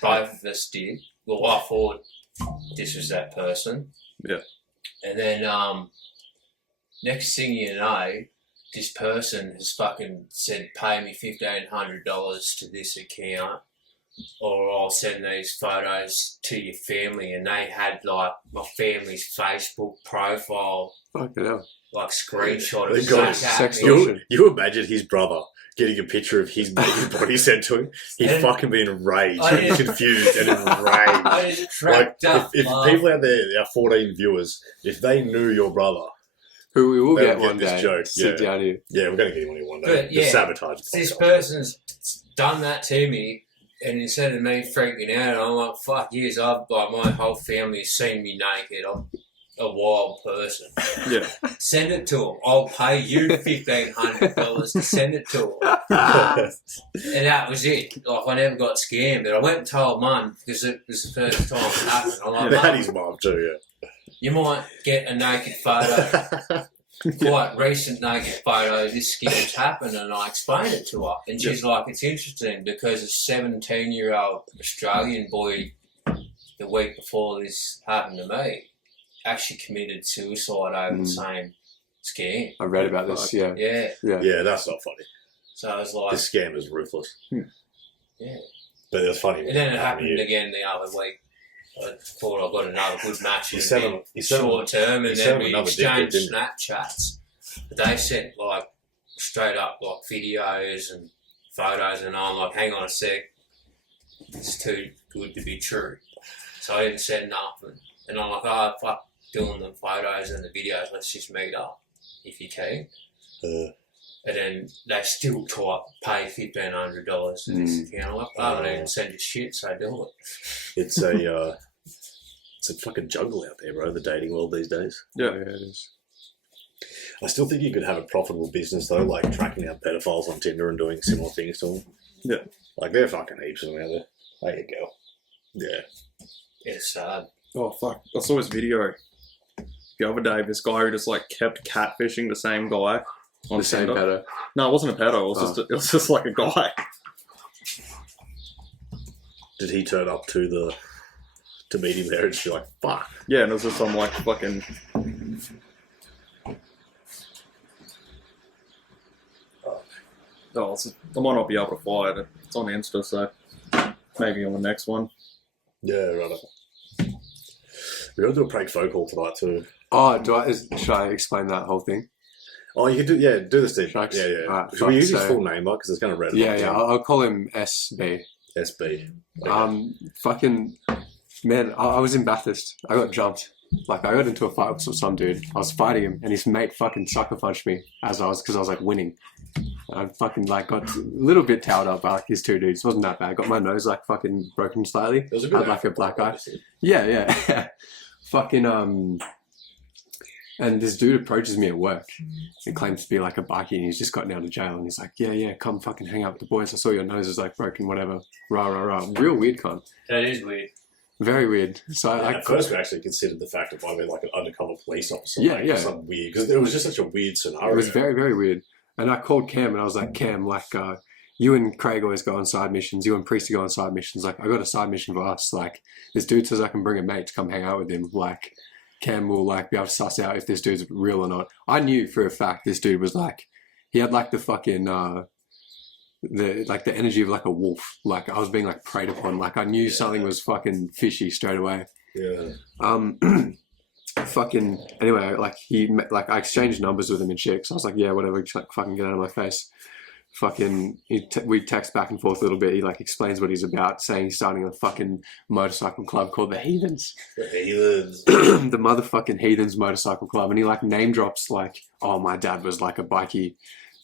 Both of us did. Well, I thought this was that person. Yeah. And then next thing you know, this person has fucking said, pay me $1,500 to this account, or I'll send these photos to your family. And they had like my family's Facebook profile, Fucking hell. like screenshot They of got it. Sex me. You imagine his brother getting a picture of his naked body sent to him. He'd And- fucking be enraged I and did- confused and enraged. I just Like, tracked up. if people out there, our 14 viewers, if they knew your brother, Who we will Better get get one this day. joke, Sit yeah. down here. Yeah, we're going to get him on here one day. But, The yeah, sabotage. This podcast. person's done that to me, and instead of me freaking out, I'm like, fuck yes, my whole family's seen me naked. I'm a wild person. Yeah. Send it to them. I'll pay you $1,500 to send it to them. And that was it. Like, I never got scammed, but I went and told Mum because it was the first time it happened. I'm like, They had Mum, his mom too, you might get a naked photo. Quite recent naked photo, this scam's happened, and I explained it to her, and she's like, it's interesting because a 17-year-old Australian boy the week before this happened to me actually committed suicide over the same scam. I read about this. Yeah. Yeah. Yeah, that's not funny. So I was like, This scam is ruthless. yeah. But it was funny. And then it happened again the other week. I thought I got another good match in short term, and then we exchanged Snapchats. But they sent like straight up like videos and photos, and I'm like, hang on a sec, it's too good to be true. So I didn't send nothing, and I'm like, oh fuck, doing the photos and the videos. Let's just meet up if you can. And then they still pay $1,500 to this account. I'm like, I don't even send you shit, so do it. It's a fucking jungle out there, bro, the dating world these days. Yeah, it is. I still think you could have a profitable business, though, like tracking down pedophiles on Tinder and doing similar things to them. Yeah. Like, there are fucking heaps of them out there. There you go. Yeah. It's sad. Oh, fuck. I saw this video the other day. This guy who just, like, kept catfishing the same guy on The same Tinder. pedo. No, it wasn't a pedo. It was just like a guy. Did he turn up to meet him there and she's like, fuck. Yeah, and it was just some, like, fucking... Oh, I might not be able to fly it. It's on Insta, so maybe on the next one. Yeah, right. We're going to do a prank phone call tonight, too. Oh, should I explain that whole thing? Oh, you can do this thing. Shucks. Yeah, yeah. Alright, Should we use his so- full name, because it's going to read it. Yeah. I'll call him SB. SB. Fucking man, I was in Bathurst. I got jumped. Like, I got into a fight with some dude. I was fighting him, and his mate fucking sucker punched me because I was like winning. I fucking like got a little bit towed up by like these two dudes. It wasn't that bad. Got my nose like fucking broken slightly. It was a bit Had like a black eye. Yeah. Fucking and this dude approaches me at work and claims to be like a bikie, and he's just gotten out of jail, and he's like, yeah, come fucking hang out with the boys. I saw your nose is like broken, whatever. Rah. Real weird, cunt. That is weird. Very weird. So At first, we actually considered the fact it might be like an undercover police officer. Yeah, like, yeah. Something weird, because it was just such a weird scenario. it was very, very weird. And I called Cam and I was like, Cam, like, you and Craig always go on side missions. You and Priesty go on side missions. Like, I got a side mission for us. Like, this dude says I can bring a mate to come hang out with him. Like, Cam will like be able to suss out if this dude's real or not. I knew for a fact this dude was like, he had like the fucking the energy of like a wolf. Like, I was being like preyed upon. Like, I knew something was fucking fishy straight away. Yeah. Fucking anyway, like I exchanged numbers with him and shit. So I was like, yeah, whatever, just, like, fucking get out of my face. Fucking, we text back and forth a little bit. He like explains what he's about, saying he's starting a fucking motorcycle club called the Heathens. The Heathens. The motherfucking Heathens motorcycle club. And he like name drops like, oh, my dad was like a bikie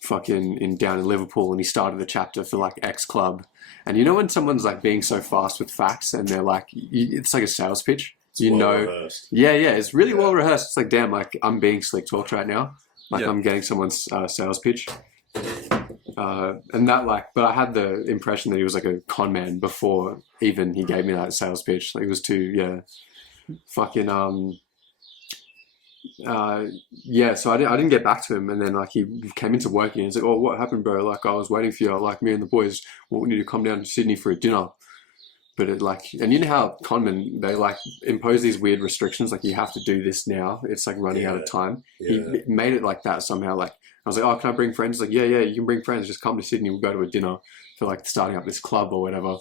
fucking down in Liverpool, and he started the chapter for like X club. And you know when someone's like being so fast with facts and they're like, it's like a sales pitch. Rehearsed. Yeah, it's really well rehearsed. It's like, damn, like I'm being slick talked right now. Like I'm getting someone's sales pitch. And that like, but I had the impression that he was like a con man before even he gave me that sales pitch. Like, it was too, fucking, so I didn't get back to him, and then like he came into work and he's like, oh, what happened, bro? Like, I was waiting for you. Like, me and the boys, we need to come down to Sydney for a dinner. But it like, and you know how conmen, they like impose these weird restrictions, like you have to do this now. It's like running out of time. He made it like that somehow. Like, I was like, oh, can I bring friends? Like, yeah, you can bring friends. Just come to Sydney. We'll go to a dinner for like starting up this club or whatever.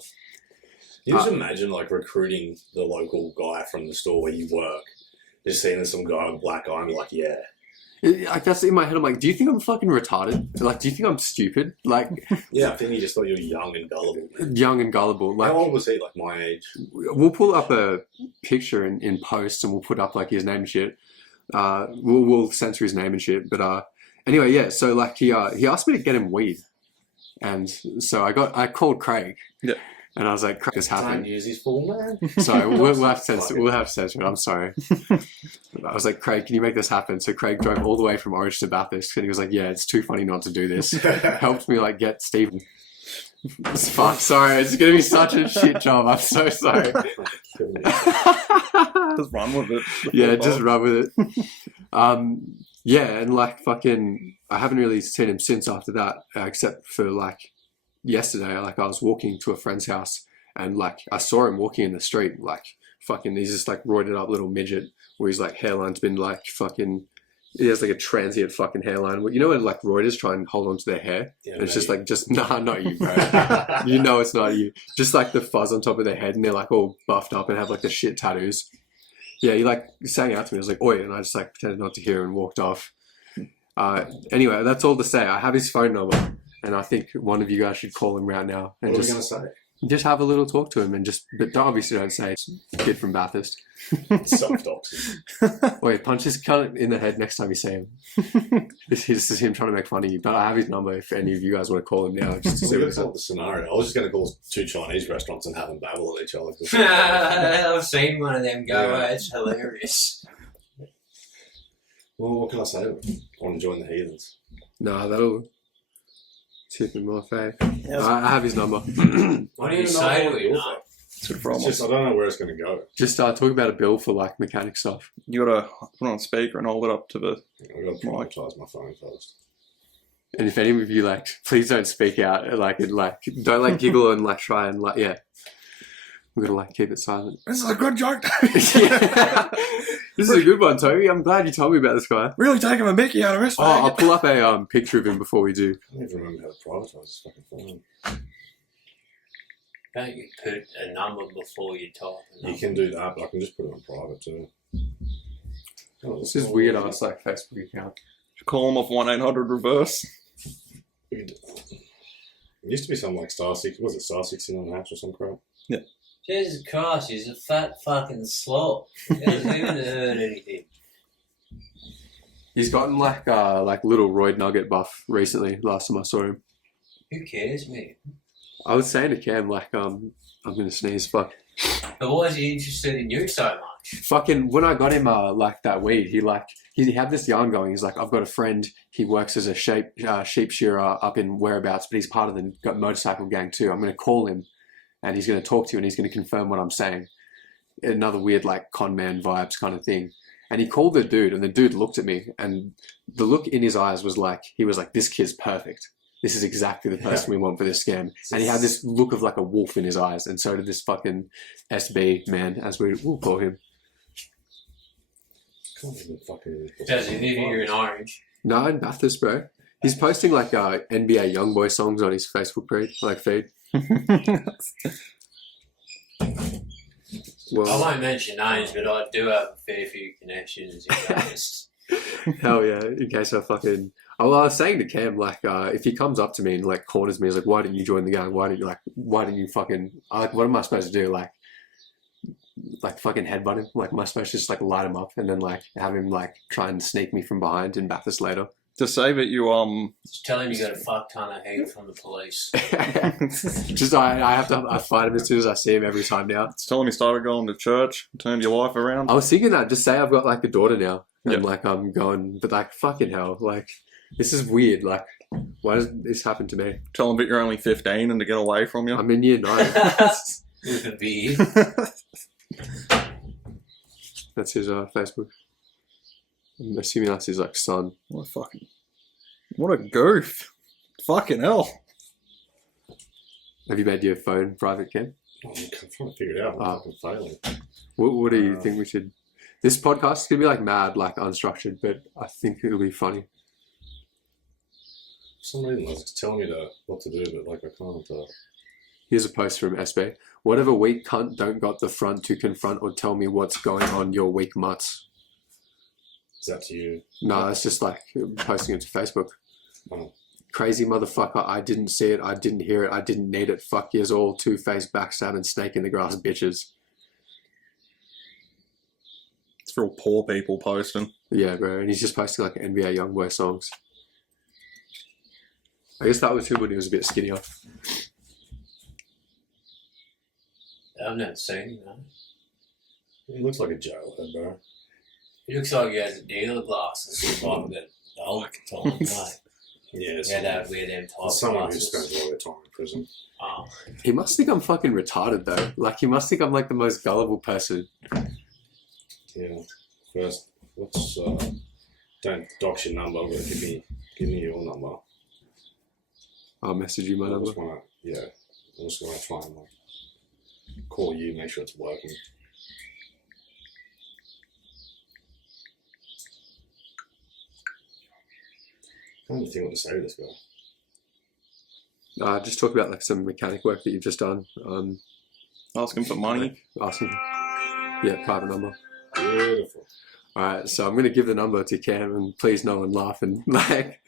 You just imagine like recruiting the local guy from the store where you work, just seeing some guy with a black eye and be like, yeah. Like, that's in my head. I'm like, do you think I'm fucking retarded? Like, do you think I'm stupid? Like, yeah, I think he just thought you were young and gullible. Young and gullible. Like, how old was he? Like my age. We'll pull up a picture in post and we'll put up like his name and shit. We'll censor his name and shit. But anyway, yeah. So like he asked me to get him weed, and so I called Craig. Yeah. And I was like, Craig, this happened. Can't use his full name. Sorry, we'll have to censor it. I'm sorry. I was like, Craig, can you make this happen? So Craig drove all the way from Orange to Bathurst, and he was like, yeah, it's too funny not to do this. Helped me like get Stephen. Fuck, sorry, it's gonna be such a shit job. I'm so sorry. Just run with it. Yeah, just run with it. Yeah, and like fucking, I haven't really seen him since after that, except for like yesterday. Like I was walking to a friend's house, and like I saw him walking in the street, like fucking, he's just like roided up little midget, where his like hairline's been like fucking. He has like a transient fucking hairline. You know when like roiders try and hold on to their hair? Yeah, and it's just like, nah, not you, bro. You know it's not you. Just like the fuzz on top of their head, and they're like all buffed up and have like the shit tattoos. Yeah, he like sang out to me. I was like, oi, and I just like pretended not to hear and walked off. Anyway, that's all to say. I have his phone number, and I think one of you guys should call him right now and What are we going to say? just have a little talk to him, and but obviously don't say it's a kid from Bathurst. Self-doxing. Wait, punch his cunt in the head next time you see him. This is him trying to make fun of you. But I have his number if any of you guys want to call him now. Just to see Well, what's that's up. not the scenario. I was just going to call 2 Chinese restaurants and have them babble at each other. I've seen one of them go. Yeah. It's hilarious. Well, what can I say? I want to join the heathens. Nah, that'll tip him off, eh? I have his number. What do you say to him? It's good for It's almost. just, I don't know where it's going to go. Just talk about a bill for like mechanic stuff. You gotta put it on speaker and hold it up to the. I've got to prioritise my phone first. And if any of you like, please don't speak out. Like, don't like giggle and like try and like, yeah. We're gonna like keep it silent. This is a good joke. Yeah. This is a good one, Toby. I'm glad you told me about this guy. Really taking a mickey out of us. Oh, I'll pull up a picture of him before we do. I don't even remember how to prioritise this fucking phone. Don't you put a number before you type a You number? can do that, but I can just put it on private too. Oh, This is weird ass like Facebook account. Call them off 1-800-REVERSE. It used to be something like Star 6. Was it Star 69 Hatch or some crap? Jesus Christ, he's a fat fucking slob. He hasn't even heard anything. He's gotten like little roid nugget buff recently. Last time I saw him, Who cares, man? I was saying to Cam like I'm gonna sneeze. Fuck. But why is he interested in you so much? Fucking when I got him like that weed, he had this yarn going. He's like, I've got a friend. He works as a sheep shearer up in whereabouts, but he's part of the motorcycle gang too. I'm gonna call him, and he's gonna talk to you, and he's gonna confirm what I'm saying. Another weird like con man vibes kind of thing. And he called the dude, and the dude looked at me, and the look in his eyes was like, he was like, this kid's perfect. This is exactly the person we want for this scam. And he had this look of like a wolf in his eyes, and so did this fucking SB man, as we'll call him. Can't even fucking. Does he live here in Orange? No, in Bathurst, bro. He's posting like NBA YoungBoy songs on his Facebook feed. I Well, won't mention names, but I do have a fair few connections in Bathurst. hell yeah! In case I fucking, I was saying to Cam like, if he comes up to me and like corners me, he's like, "Why didn't you join the gang? Why didn't you fucking? Like, what am I supposed to do? Like fucking headbutt him? Like, am I supposed to just like light him up and then like have him like try and sneak me from behind in Bathurst later?" To save it, you Just tell him you got a fuck ton of heat from the police. Just I fight him as soon as I see him every time now. tell him you started going to church, turned your life around. I was thinking that. Just say I've got like a daughter now, and Yep. like I'm going, but like fucking hell, like this is weird. Like, why does this happen to me? Tell him that you're only 15 and to get away from you. I'm in year 9. With a beard. That's his Facebook. I'm assuming that's his like son. What a goof. Fucking hell. Have you made your phone private, Ken? I'm trying to figure it out. I'm fucking failing. What do you think we should? This podcast is gonna be like mad, like unstructured, but I think it'll be funny. For some reason, it's telling me what to do, but like I can't. Here's a post from SB. Whatever weak cunt don't got the front to confront or tell me what's going on, your weak mutts. Is that to you? No, it's just like posting it to Facebook. Oh. Crazy motherfucker, I didn't see it, I didn't hear it, I didn't need it. Fuck yous all, two-faced backstabbing snake in the grass bitches. It's real poor people posting. Yeah, bro, and he's just posting like NBA YoungBoy songs. I guess that was him when he was a bit skinnier. I've never seen him, man. He looks like a jailhead, bro. He looks like he has a dealer glasses, like the old time, mate. Yeah, Yeah, that wear them type of someone who glasses. spends all their time in prison. Oh. He must think I'm fucking retarded though. Like he must think I'm like the most gullible person. Yeah. First, let's don't dox your number, but give me your number. I'll message you my I number. just wanna, yeah. I'm just gonna try and like call you, make sure it's working. I don't even think what to say to this guy. Just talk about like some mechanic work that you've just done. Asking for money. Asking. Yeah, private number. Beautiful. Alright, so I'm gonna give the number to Cam and please no one laugh and like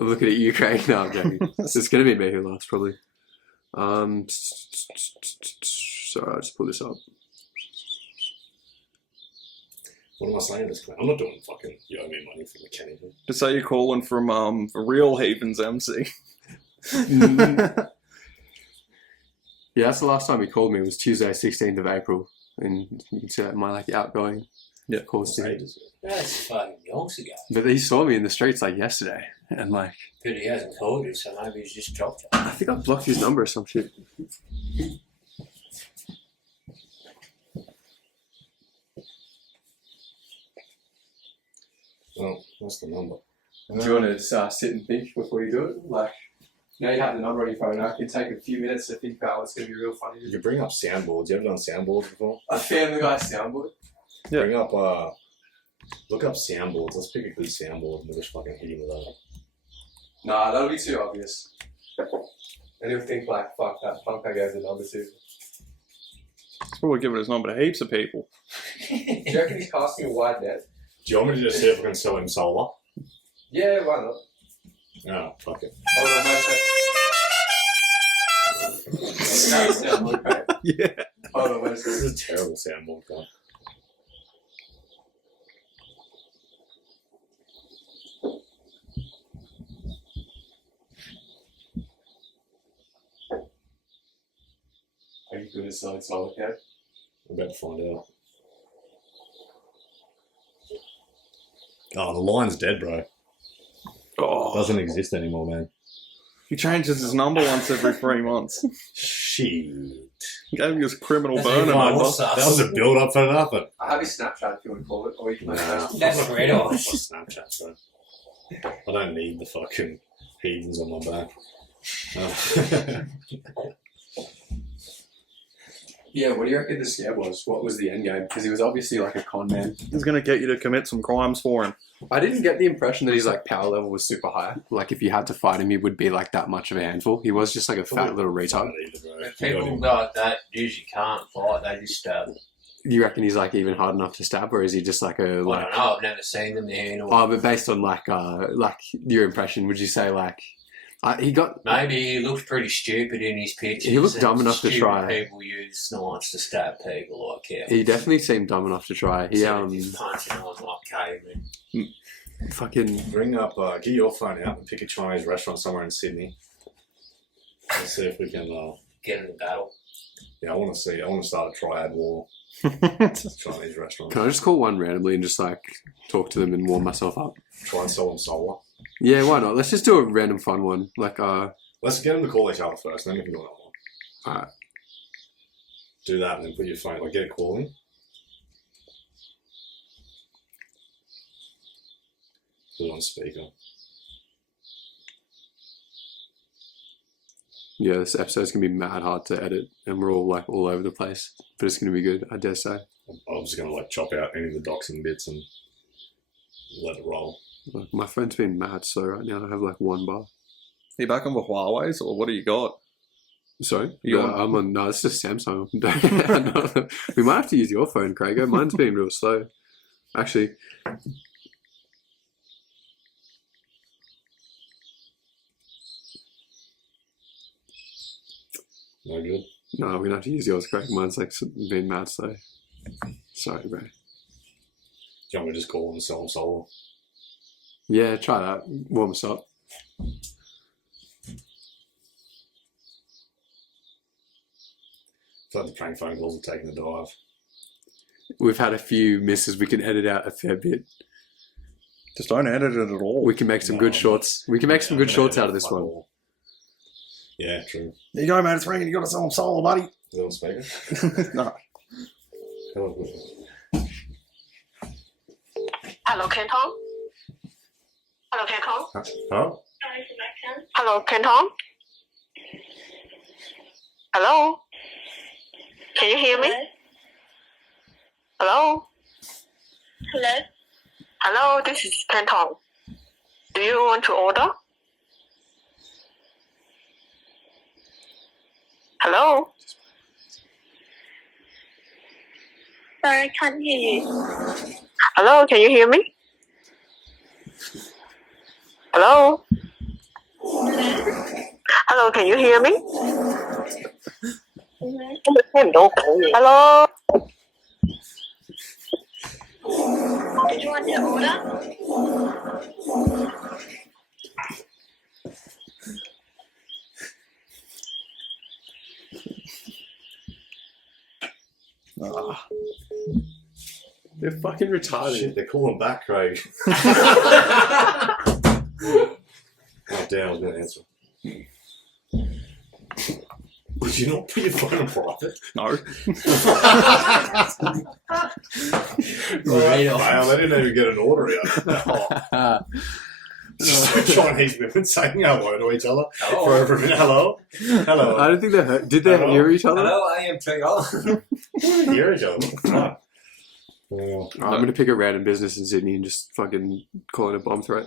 I'm looking at you, Craig. No, I'm joking. It's gonna be me who laughs probably. Sorry, I'll just pull this up. What am I saying to this guy? I'm not doing fucking you owe me money for mechanical. Just say you're calling from Real Havens MC. Yeah, that's the last time he called me. It was Tuesday, 16th of April, and you can see that in my like outgoing calls to him. That's fucking yonks ago. But he saw me in the streets like yesterday, and like But he hasn't called you, so maybe he's just dropped you. I think I blocked his number or some shit. Well, that's the number. Do you want to sit and think before you do it? Like, now you have the number on your phone. It can take a few minutes to think about what's going to be real funny. You can bring up soundboards. You ever done soundboards before? A Family Guy soundboard. Yeah. Bring up look up soundboards. Let's pick a good soundboard and we'll just fucking hit him with that. Nah, that'll be too obvious. And he'll think like, fuck that punk I gave the number to. He's probably giving his number to heaps of people. Do you reckon he's casting a wide net? Do you want me to just see if I can sell him solar? Yeah, why not? No, fuck it. Hold on, wait a second. That sound okay. Yeah. Hold on, wait a This second. is a terrible soundboard, guy. Are you good at selling solar code? I'm about to find out. Oh, the line's dead, bro. Oh, Doesn't exist anymore, man. he changes his number once every 3 months. Shit. He gave me his criminal That's burner even number. worse, That was a build up for nothing. I have his Snapchat if you want to call it, or you can That's red on eye. Snapchat, bro. I don't need the fucking heathens on my back. Yeah, what do you reckon the scare was? What was the end game? Because he was obviously like a con man. He's going to get you to commit some crimes for him. I didn't get the impression that his like power level was super high. Like if you had to fight him, he would be like that much of a handful. He was just like a fat little retard. People like that usually can't fight, they just stab. You reckon he's like even hard enough to stab, or is he just like a I like? don't know, I've never seen them there. Oh, but based on like your impression, would you say like he got? Maybe he looked pretty stupid in his pictures. He looked and dumb enough to stupid try. People use knives to stab people like hell. He definitely seemed dumb enough to try. He Just punching on like cavemen. fucking Bring up, get your phone out and pick a Chinese restaurant somewhere in Sydney. Let's see if we can. Get in the battle. Yeah, I want to start a triad war. Chinese restaurant. Can I just call one randomly and just like talk to them and warm myself up? Try and sell them solar. Yeah, why not? Let's just do a random fun one. Like Let's get them to call each other first, and then we can do another one. Alright. Do that, and then put your phone. Like, get it calling. Put it on speaker. Yeah, this episode's gonna be mad hard to edit, and we're all like all over the place, but it's gonna be good. I dare say. I'm just gonna like chop out any of the doxing bits and let it roll. Like, my phone's been mad slow right now. I have like 1 bar. Are you back on the Huawei's, or what do you got? Sorry, You no, on- I'm on. No, it's just Samsung. No, we might have to use your phone, Craig. Mine's been real slow. Actually, No good. no, we're gonna have to use yours, Craig. Mine's like been mad slow. Sorry, bro. Do you want me to just call them and sell them solar? Yeah, try that. Warm us up. I feel like the prank phone calls are taking a dive. We've had a few misses. We can edit out a fair bit. Just don't edit it at all. We can make some good shorts. We can make some good shorts out of this one. Yeah, true. There you go, mate. It's ringing. You got to sell them solar, buddy. Is that on speaker? No. Hello, Kenton. Hello, Kenton. Huh? Hello, Kenton. Hello. Can you hear me? Hello. Hello? Hello, this is Kenton. Do you want to order? Hello. Sorry, I can't hear you. Hello, can you hear me? Hello. Hello, can you hear me? Hello. Did you want to order? They're fucking retarded. Shit, they're calling back, Craig. Oh, damn, I was going to answer. Would you not put your phone on private? No. Right off. Wow, they didn't even get an order out. Chinese women saying hello to each other for every minute. Hello? Hello? I don't think they heard. Did they hear each other? Hello, I am Trigger. Hear each other. Fuck. I'm going to pick a random business in Sydney and just fucking call it a bomb threat.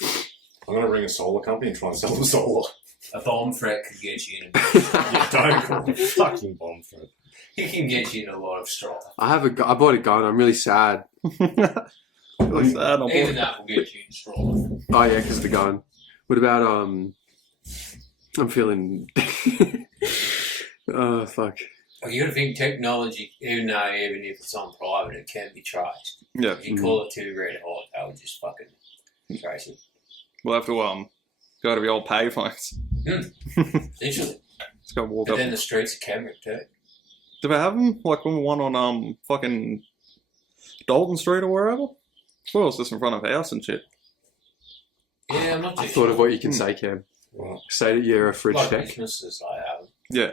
I'm going to ring a solar company and try and sell them solar. A bomb threat could get you in a You don't call it a fucking bomb threat. He can get you in a lot of straw. I bought a gun. I'm really sad. Really sad. Even that will get you in straw. Oh yeah, because of the gun. What about I'm feeling. Oh fuck. Well, you gotta think technology, even if it's on private, it can be traced. Yeah. If you call it too red hot, they would just fucking trace it. We'll have to go to the old payphones. Literally. Let's go walk But up. then the streets are camera too. Do they have them? Like when we one on fucking Dalton Street or wherever? Well, it's just in front of a house and shit. Yeah, I'm not too I thought of what you can say, Cam. Say that you're a fridge like tech. businesses I have. Yeah.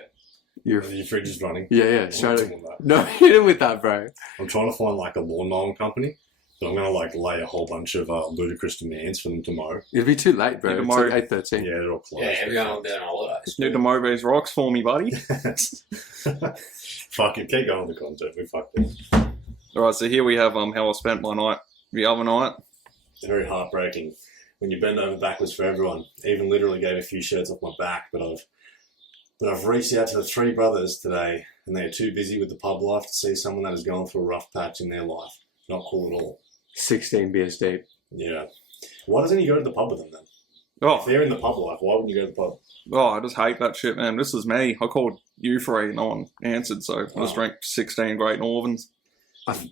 Your fridge is running. Yeah. Straight up. No, hit him with that, bro. I'm trying to find like a lawn mowing company. So I'm going to like lay a whole bunch of ludicrous demands for them to mow. It'll be too late, bro. Yeah, It's tomorrow. like 8:13. Yeah, they're all closed. Yeah, everyone will be on holidays. Need to mow these rocks for me, buddy. Fuck it, keep going with the content. We fucked it. Alright, so here we have how I spent my night the other night. Very heartbreaking when you bend over backwards for everyone. Even literally gave a few shirts off my back, but I've reached out to the three brothers today, and they're too busy with the pub life to see someone that has gone through a rough patch in their life. Not cool at all. 16 beers deep. Yeah. Why doesn't he go to the pub with them then? Oh, If they're in the pub life, why wouldn't you go to the pub? I just hate that shit, man. This is me. I called you three, no one answered, so I just drank 16 Great Northerns.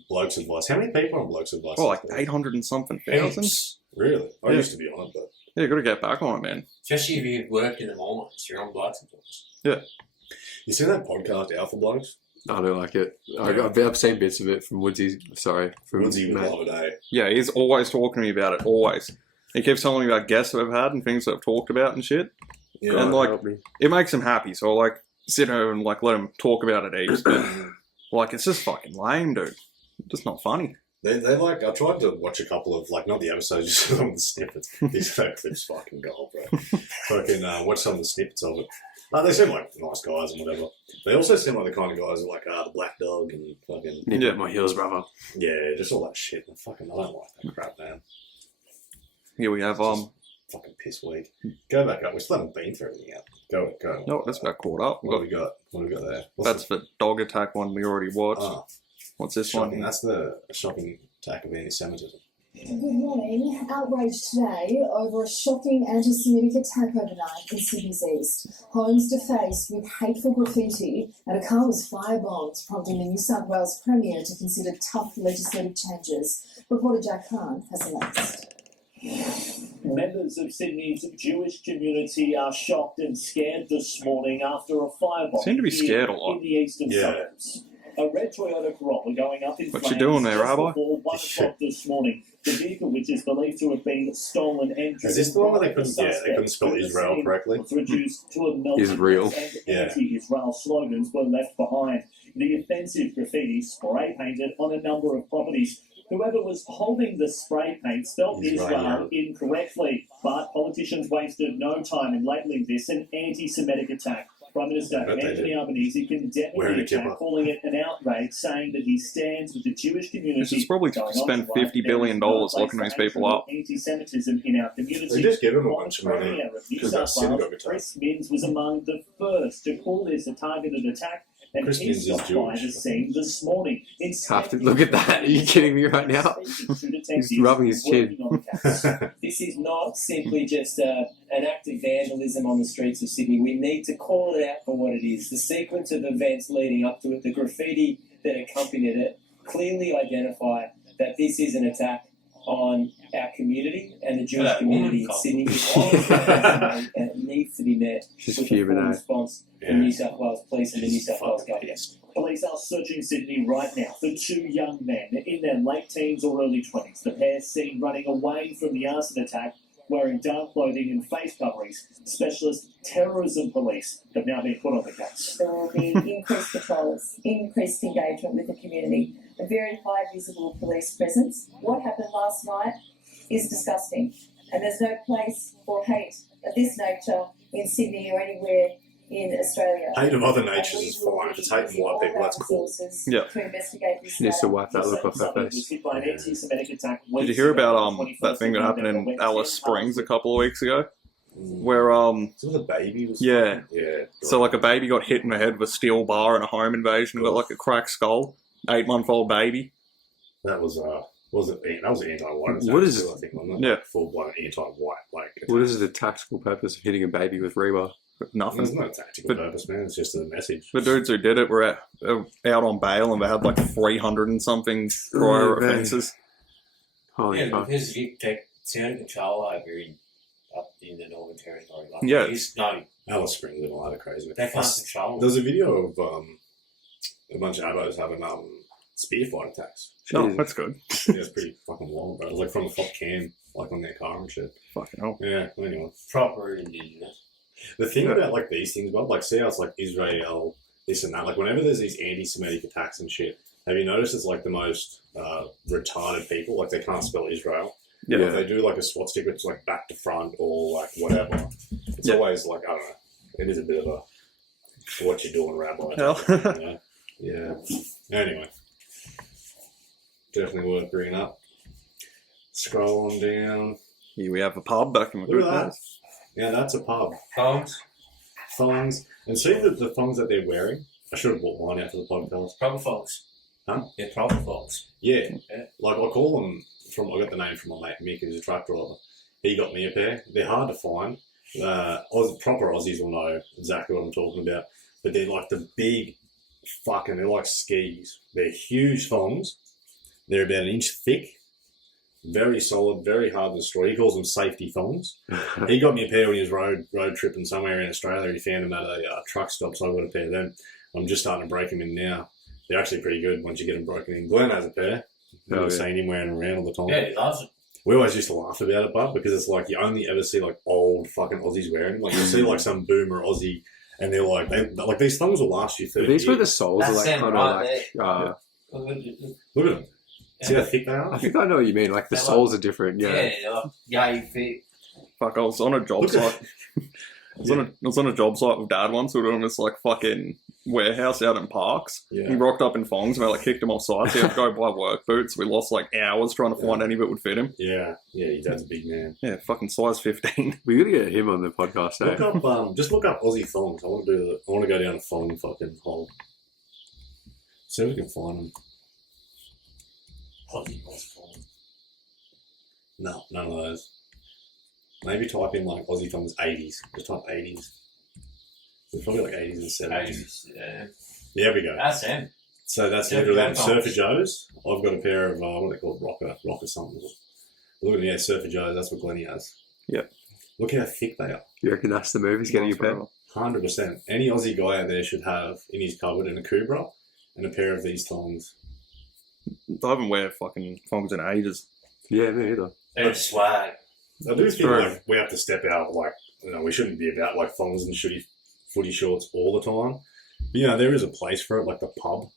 Bloke's advice. How many people on Bloke's advice? Oh, like 800 and something thousand. Really? I Yeah. used to be on it, but Yeah, gotta get back on it, man. Especially if you've worked in the mines, you're on bloods and things. Yeah. you see that podcast, Alpha Blokes? I don't like it. I've seen bits of it from Woodsy. Sorry, from Woodsy would Matt. love it, eh? Yeah, he's always talking to me about it, always. He keeps telling me about guests that I've had and things that I've talked about and shit. Yeah. And like, Help me. it makes him happy, so I like sit here and like let him talk about it heaps, but like it's just fucking lame, dude. Just not funny. They like, I tried to watch a couple of, like, not the episodes, just some of the snippets. These clips fucking gold, bro. Fucking watch some of the snippets of it. They seem like nice guys and whatever. They also seem like the kind of guys who like, the Black Dog and fucking... Nip at my heels, brother. Yeah, just all that shit. And fucking, I don't like that crap, man. Here we have Fucking piss week. Go back up. We still haven't been through everything yet. Go. no, that's about caught up. What have we got? What have we got there? That's the dog attack one we already watched. Ah, What's this shocking. one? That's the shocking attack of anti-Semitism. Good morning. Outrage today over a shocking anti-Semitic attack overnight in Sydney's east. Homes defaced with hateful graffiti and a car was firebombed, prompting the New South Wales Premier to consider tough legislative changes. Reporter Jack Khan has the latest. Members of Sydney's Jewish community are shocked and scared this morning after a firebomb Seem to be scared a lot. in the eastern suburbs. A red Toyota Corolla going up in What flames you doing there, just Rabbi? before 1 o'clock this morning. The vehicle, which is believed to have been stolen and Is this the one where they couldn't spell Israel correctly? was reduced to a melting Israel. pot and anti-Israel slogans were left behind. The offensive graffiti spray painted on a number of properties. Whoever was holding the spray paint spelled Israel incorrectly, but politicians wasted no time in labelling this an anti-Semitic attack. Prime Minister Anthony Albanese condemning the attack, calling it an outrage, saying that he stands with the Jewish community. This is probably spend $50 billion looking these people up. Anti-Semitism in our community. They just give him a bunch of money because that synagogue attack. Chris Minns was among the first to call this a targeted attack. And Chris Minns is Jewish. The scene this morning. Have to look at that. Are you kidding me right now? He's rubbing his chin. This is not simply just an act of vandalism on the streets of Sydney. We need to call it out for what it is. The sequence of events leading up to it, the graffiti that accompanied it, clearly identify that this is an attack on our community and the Jewish community in Sydney. And it needs to be met with a full response from New South Wales Police and the New South Wales Government. Police are searching Sydney right now for two young men in their late teens or early 20s. The pair seen running away from the arson attack wearing dark clothing and face coverings. Specialist terrorism police have now been put on the case. There will be increased patrols, increased engagement with the community, a very high visible police presence. What happened last night is disgusting, and there's no place for hate of this nature in Sydney or anywhere in Australia. Hate of other natures is fine. If it's hating white people, that's cool. Yeah. To investigate this. She needs to wipe that look off her face. Did you hear about that thing that happened in Alice Springs a couple of weeks ago? Where So the baby was yeah. Yeah. So like a baby got hit in the head with a steel bar in a home invasion and got like a cracked skull. 8-month-old baby. That was that was anti-white. What is I think, wasn't it? Yeah. Full blown anti-white. Like What is the tactical purpose of hitting a baby with rebar? Nothing. There's no tactical purpose, man. It's just a message. The dudes who did it were out on bail and they had like 300 and something prior offences. Holy Yeah, fuck. because you take sound control over up in the Northern Territory. Like, Yeah. Alice Springs and all that are crazy. They can't control. There's a video of a bunch of abos having spear fight attacks. Oh, that's good. Yeah, it's pretty fucking long, bro. It was like from a top cam, like on their car and shit. Fucking hell. Yeah, anyway. Proper indigenous. The thing about like these things, Bob, like see how it's like Israel, this and that. Like whenever there's these anti-Semitic attacks and shit, have you noticed it's like the most retarded people? Like they can't spell Israel. Yeah. If they do like a SWAT sticker, it's like back to front or like whatever. It's always like I don't know. It is a bit of a what you doing, Rabbi? Hell. Yeah. Anyway, definitely worth bringing up. Scroll on down. Here we have a pub back in the Look good at that. days. Yeah, that's a pub. Thongs. And see the thongs that they're wearing? I should have brought mine out for the podcast. Proper thongs. Huh? Yeah, proper thongs. Yeah. Yeah. Like I call them I got the name from my mate Mick, who's a truck driver. He got me a pair. They're hard to find. Proper Aussies will know exactly what I'm talking about. But they're like the big they're like skis. They're huge thongs. They're about an inch thick. Very solid, very hard to destroy. He calls them safety thongs. He got me a pair when he was road tripping somewhere in Australia. He found them at a truck stop, so I got a pair of them. I'm just starting to break them in now. They're actually pretty good once you get them broken in. Glenn has a pair. I've seen him wearing them around all the time. Yeah, he loves it. We always used to laugh about it, but because it's like you only ever see like old fucking Aussies wearing them. Like you'll see like some boomer Aussie, and they're like these thongs will last you 30 years. These were the soles are like kind of like. Look at them. See how thick they are? I think I know what you mean. Like the soles are different. Yeah. Yeah, you fit. Fuck, I was on a job site. I was on a job site with Dad once. We were doing this like fucking warehouse out in Parks. Yeah. He rocked up in thongs and I like kicked him off site. So he had to go buy work boots. We lost like hours trying to find any that would fit him. Yeah, your dad's a big man. Yeah, fucking size 15. We gotta get him on the podcast. Look up, just look up Aussie thongs. I want to go down a thong fucking hole. See if we can find them. No, none of those. Maybe type in like Aussie thongs 80s. Just type 80s. It's probably like 80s and 70s. 80s, yeah. There we go. That's him. So that's literally them Surfer Joes. I've got a pair of, what are they called? Rocker something. Look at Surfer Joes, that's what Glennie has. Yep. Look how thick they are. You reckon that's the move? He's getting a pair? 100%. Any Aussie guy out there should have in his cupboard an Akubra and a pair of these thongs. I haven't wear fucking thongs in ages. Yeah, me either. They're swag. I do feel like we have to step out, like, we shouldn't be about like thongs and shitty footy shorts all the time. But, there is a place for it, like the pub.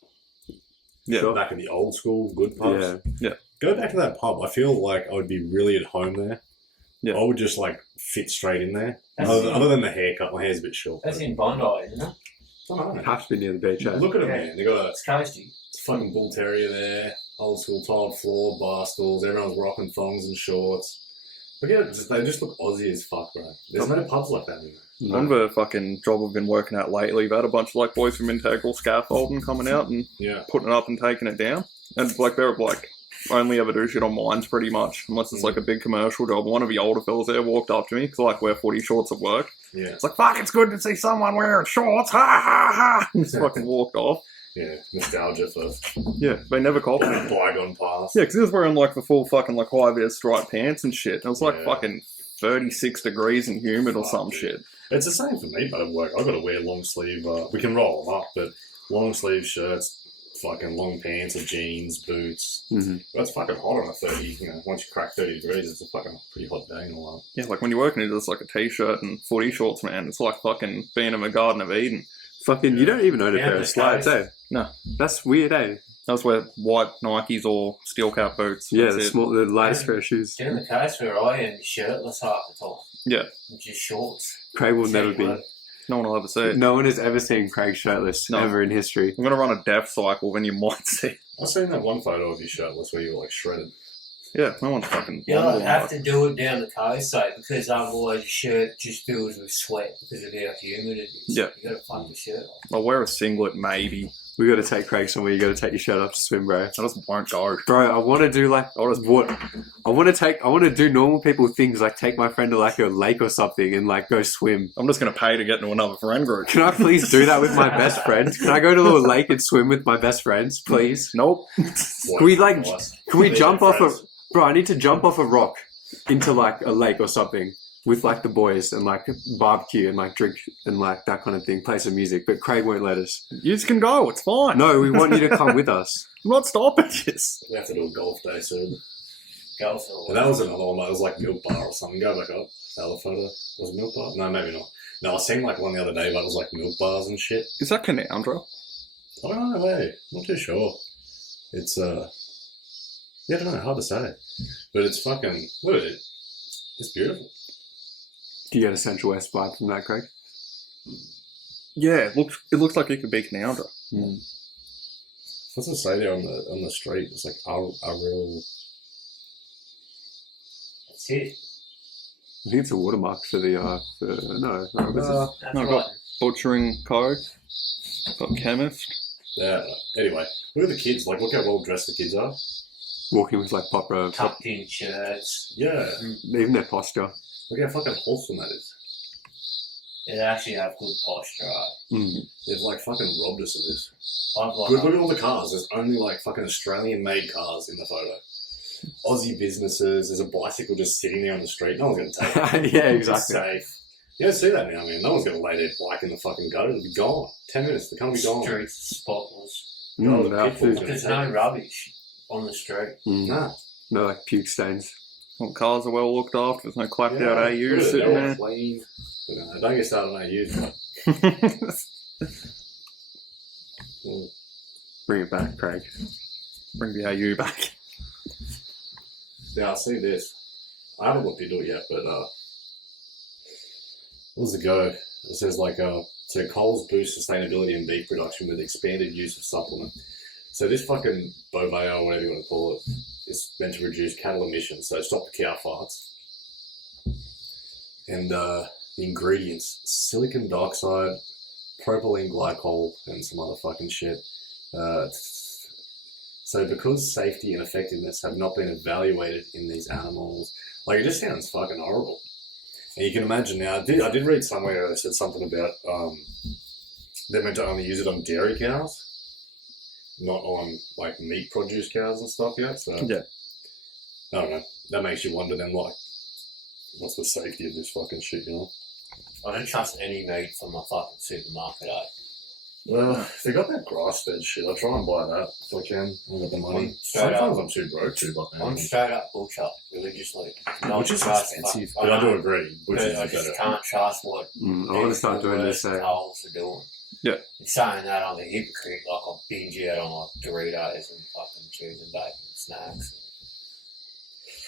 Yeah. Back in the old school, good pubs. Yeah. Go back to that pub. I feel like I would be really at home there. Yeah. I would just like fit straight in there. Other than the haircut, my hair's a bit short. That's in Bondi, isn't it? I don't know. It has to be near the beach. Look at them, man. They got It's coasty. a fucking bull terrier there, old school tiled floor, bar stools. Everyone's rocking thongs and shorts. But yeah, they just look Aussie as fuck, bro. There's no pubs like that anymore. No. One of the fucking job we've been working at lately, we've had a bunch of like boys from Integral scaffolding coming out and putting it up and taking it down. And like they're like only ever do shit on mines pretty much, unless it's like a big commercial job. One of the older fellas there walked up to me because I like wear footy shorts at work. Yeah. It's like, fuck, it's good to see someone wearing shorts. Ha ha ha. He just fucking walked off. Yeah, nostalgia for they never copied it. Bygone past. Yeah, because he was wearing like the full fucking like high-vis striped pants and shit. And it was like fucking 36 degrees and humid or some shit. It's the same for me, but at work, I've got to wear long sleeve. We can roll them up, but long sleeve shirts, fucking long pants or jeans, boots. Mm-hmm. That's fucking hot on a 30. Once you crack 30 degrees, it's a fucking pretty hot day in a while. Yeah, like when you're working in just like a t-shirt and footy shorts, man, it's like fucking being in the Garden of Eden. Fucking, you don't even own a pair of slides, eh? No. That's weird, eh? That's where white Nikes or steel cap boots. Yeah, the lightest pair of shoes. In the case where I am shirtless half the time. Yeah. Just shorts. Craig will never be. No one will ever see it. No one has ever seen Craig shirtless ever in history. I'm going to run a death cycle, then you might see. I've seen that one photo of you shirtless where you were like shredded. Yeah, no one's fucking... I have to do it down the coast, though, because otherwise your shirt just fills with sweat because of how humid it is. Yeah. You got to fuck the shirt off. I'll wear a singlet, maybe. We got to take Craig somewhere. You got to take your shirt off to swim, bro. I just won't go. Bro, I want to do like... I want to do normal people things, like take my friend to like a lake or something and like go swim. I'm just going to pay to get into another friend group. Can I please do that with my best friend? Can I go to a lake and swim with my best friends, please? Nope. Can we jump off a... Bro, I need to jump off a rock into like a lake or something with like the boys and like barbecue and like drink and like that kind of thing, play some music. But Craig won't let us. You just can go, it's fine. No, we want you to come with us. I'm not stopping this. We have to do a golf day soon. Golf. And that was another one. That was like Milk Bar or something. Go back up. That other photo. Was it Milk Bar? No, maybe not. No, I seen like one the other day that was like milk bars and shit. Is that Canandra? I don't know, hey. Not too sure. It's yeah, I don't know, hard to say. But it's fucking, look at it. It's beautiful. Do you get a Central West vibe from that, Craig? Yeah, it looks like it could be Canandra. Mm. What's it say there on the street? It's like a real. That's it. I think it's a watermark for the no, I've got Butchering Co. Got Chemist. Yeah. Anyway, look at the kids. Like, look how well dressed the kids are. Walking with like proper tucked in shirts. Yeah. Even their posture. Look how fucking wholesome that is. They actually have good posture, right? Mm. They've like fucking robbed us of this. Like Look at all the cars. There's only like fucking Australian-made cars in the photo. Aussie businesses. There's a bicycle just sitting there on the street. No one's going to take it. Yeah, exactly. It's safe. You don't see that now, man. No one's going to lay their bike in the fucking gutter. It'll be gone. 10 minutes. The car will be gone. Streets spotless. There's no rubbish on the street. Nah. No like puke stains. All cars are well looked after. There's no clapped out AUs sitting there. Clean. Don't get started on AUs. Bring it back, Craig. Bring the AU back. Yeah, I see this. I haven't looked into it yet, but what's the go? It says like so Coles boost sustainability in beef production with expanded use of supplement. So this fucking Boveo, or whatever you want to call it, is meant to reduce cattle emissions, so stop the cow farts. And the ingredients: silicon dioxide, propylene glycol, and some other fucking shit. So because safety and effectiveness have not been evaluated in these animals, like it just sounds fucking horrible. And you can imagine now, I did read somewhere they said something about they're meant to only use it on dairy cows. not on like meat produce cows and stuff yet. So Yeah. I don't know. That makes you wonder then, like, what's the safety of this fucking shit, you know? I don't trust any meat from a fucking supermarket, eh? Well, if they got that grass-fed shit, I'll try and buy that if I can. I've got the money. Straight Sometimes up. I'm too broke to, but I'm straight up butcher, religiously. which is expensive, but I do agree. Which But is I just better. can't trust what I want to start doing this. Coles are doing. Yeah. And saying that, I'm a hypocrite. Like, I'll binge out on like Doritos and fucking cheese and bacon and snacks.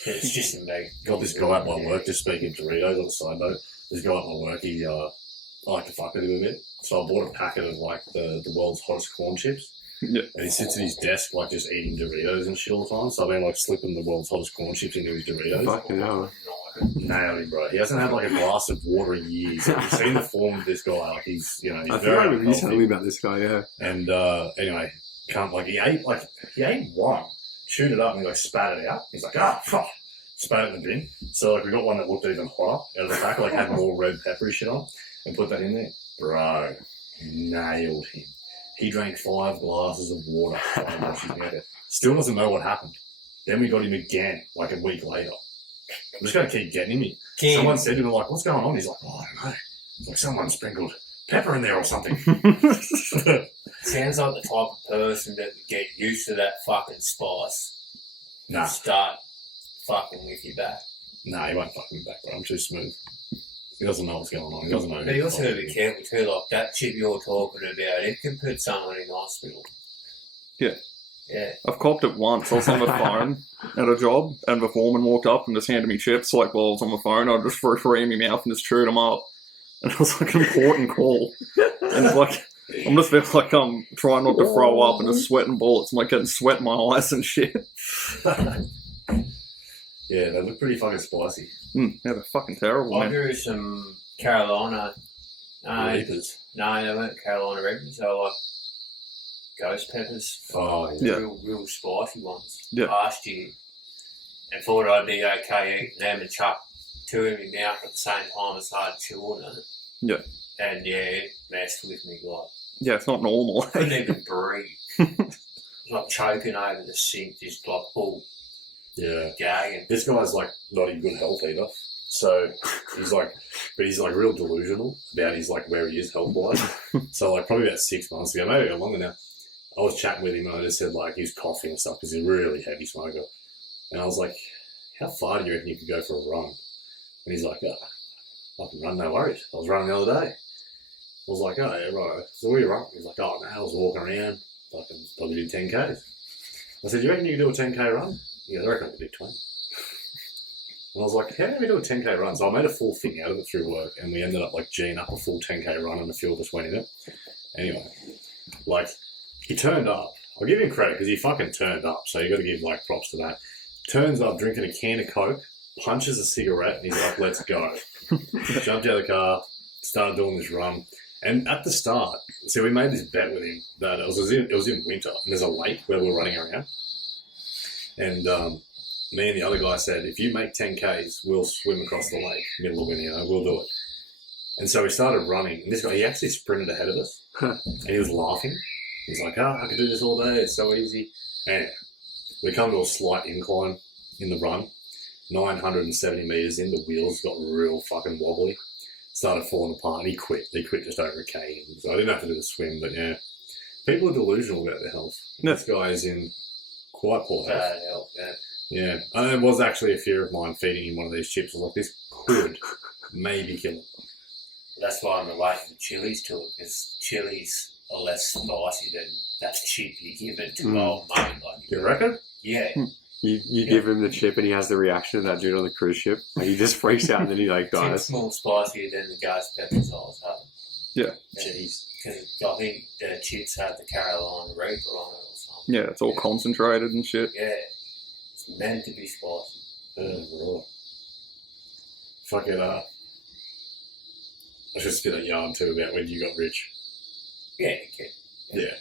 It's just a meat. Got this guy at my work, just speaking of Doritos on the side note. This guy at my work, he I like to fuck with him a bit. So I bought a packet of like the world's hottest corn chips. Yeah. And he sits at his desk like just eating Doritos and shit all the time. So I've been like slipping the world's hottest corn chips into his Doritos. Fucking hell. Nailed him, bro. He hasn't had like a glass of water in years. You've seen the form of this guy. Like he's, you know, he's I think very I remember you telling me unhealthy. about this guy, yeah. And anyway, can't he ate one, chewed it up and he like spat it out. He's like, fuck. Spat it in the bin. So like we got one that looked even hotter out of the pack, like had more red peppery shit on, and put that in there. Bro, nailed him. He drank 5 glasses of water. Still doesn't know what happened. Then we got him again, like a week later. I'm just going to keep getting him. Someone said to him, like, what's going on? He's like, oh, I don't know. It's like someone sprinkled pepper in there or something. Sounds like the type of person that would get used to that fucking spice. Nah. And start fucking with you back. Nah, he won't fuck me back, bro. I'm too smooth. He doesn't know what's going on. He doesn't know. But you also got to be careful too, like that chip you're talking about, it can put someone in hospital. Yeah. Yeah. I've copped it once. I was on the phone at a job, and the foreman walked up and just handed me chips. Like, while I was on the phone, I just threw 3 in my mouth and just chewed them up. And it was like an important call. And it's like, I'm just feeling like I'm trying not to throw up and just sweating bullets. I'm like getting sweat in my eyes and shit. Yeah, they look pretty fucking spicy. Yeah, they're fucking terrible, I man. grew some Carolina. Reapers. No, they weren't Carolina Reapers. They were like ghost peppers. Oh, yeah. Real spicy ones. Yeah. Last year. And thought I'd be okay eating them and chuck 2 in my mouth at the same time as hard chewing it. Yeah. And yeah, it messed with me. Like, Yeah, it's not normal. couldn't even breathe. It was like choking over the sink, just like all Yeah. gagging. This guy's like not in good health either. So he's like real delusional about his like where he is health wise. So like probably about 6 months ago, maybe a bit longer now, I was chatting with him and I just said like he's coughing and stuff because he's a really heavy smoker. And I was like, how far do you reckon you could go for a run? And he's like, I can run, no worries. I was running the other day. I was like, oh yeah, right. So where you run? He's like, oh no, I was walking around. I can probably do 10Ks. I said, you reckon you can do a 10K run? Yeah, I reckon I could do 20. And I was like, how do we do a 10K run? So I made a full thing out of it through work, and we ended up like G'ing up a full 10K run, and a few of us went in it. Anyway, like, he turned up. I'll give him credit because he fucking turned up, so you got to give like props to that. Turns up drinking a can of Coke, punches a cigarette, and he's like, let's go. Jumped out of the car, started doing this run. And at the start, so we made this bet with him that it was in winter, and there's a lake where we were running around. And me and the other guy said, if you make 10Ks, we'll swim across the lake, middle of winter, we'll do it. And so we started running, and this guy, he actually sprinted ahead of us, and he was laughing. He's like, I could do this all day, it's so easy. And we come to a slight incline in the run, 970 metres in, the wheels got real fucking wobbly, started falling apart, and he quit. He quit just over a K. So I didn't have to do the swim, but yeah. People are delusional about their health. Yeah. This guy is in quite poor health. Bad health, yeah. Yeah, and it was actually a fear of mine feeding him one of these chips. I was like, this could maybe kill him. That's why I'm related to chilies to it, because chilies are less spicy than that chip you give it to old mate. Like, You reckon? yeah. You give him the chip and he has the reaction of that dude on the cruise ship. Like he just freaks out and then he like dies. It's more spicier than the ghost peppers I was having. Yeah. Jeez. Because I think the chips have the Carolina Reaper on it or something. Yeah, it's all concentrated and shit. Yeah. It's meant to be spicy. Right. Fuck it up. I should spit a yarn too about when you got rich. Yeah, okay. Yeah.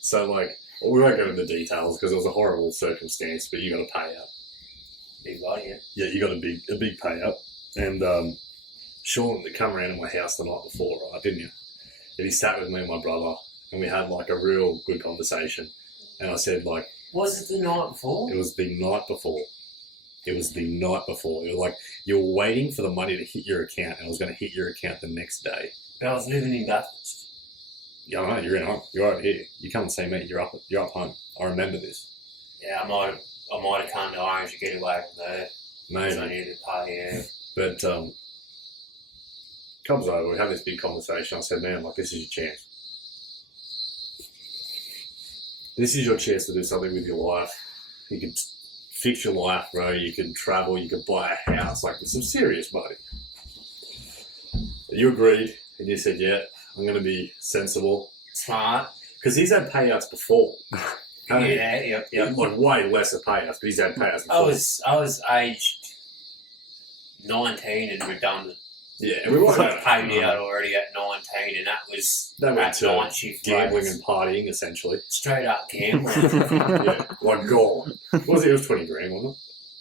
So like, well, we won't go into the details because it was a horrible circumstance, but you got a payout. Big money, yeah. Yeah, you got a big payout. And Sean come around to my house the night before, right, didn't you? And he sat with me and my brother, and we had like a real good conversation. And I said, like, Was it the night before? it was the night before. It was the night before. It was like you were waiting for the money to hit your account, and it was going to hit your account the next day. But I was living in Bathurst. Yeah, I know, you're in home. You're over here. You come and see me. You're up home. I remember this. Yeah, I might have come to Orange to get away from there. Maybe. Because I needed to pay, yeah. But comes over, we have this big conversation. I said, man, like, this is your chance. This is your chance to do something with your life. You can fix your life, bro. You can travel. You can buy a house. Like, there's some serious money. You agreed, and you said, yeah, I'm going to be sensible. Smart. Because he's had payouts before. Yeah. Like, way less of payouts, but he's had payouts before. I was aged 19 and redundant. Yeah, and we I were was paid out already at 19, and that was That went to night shift gambling rates. and partying, essentially. Straight up gambling. Yeah, like gone. What was it? It was 20 grand, wasn't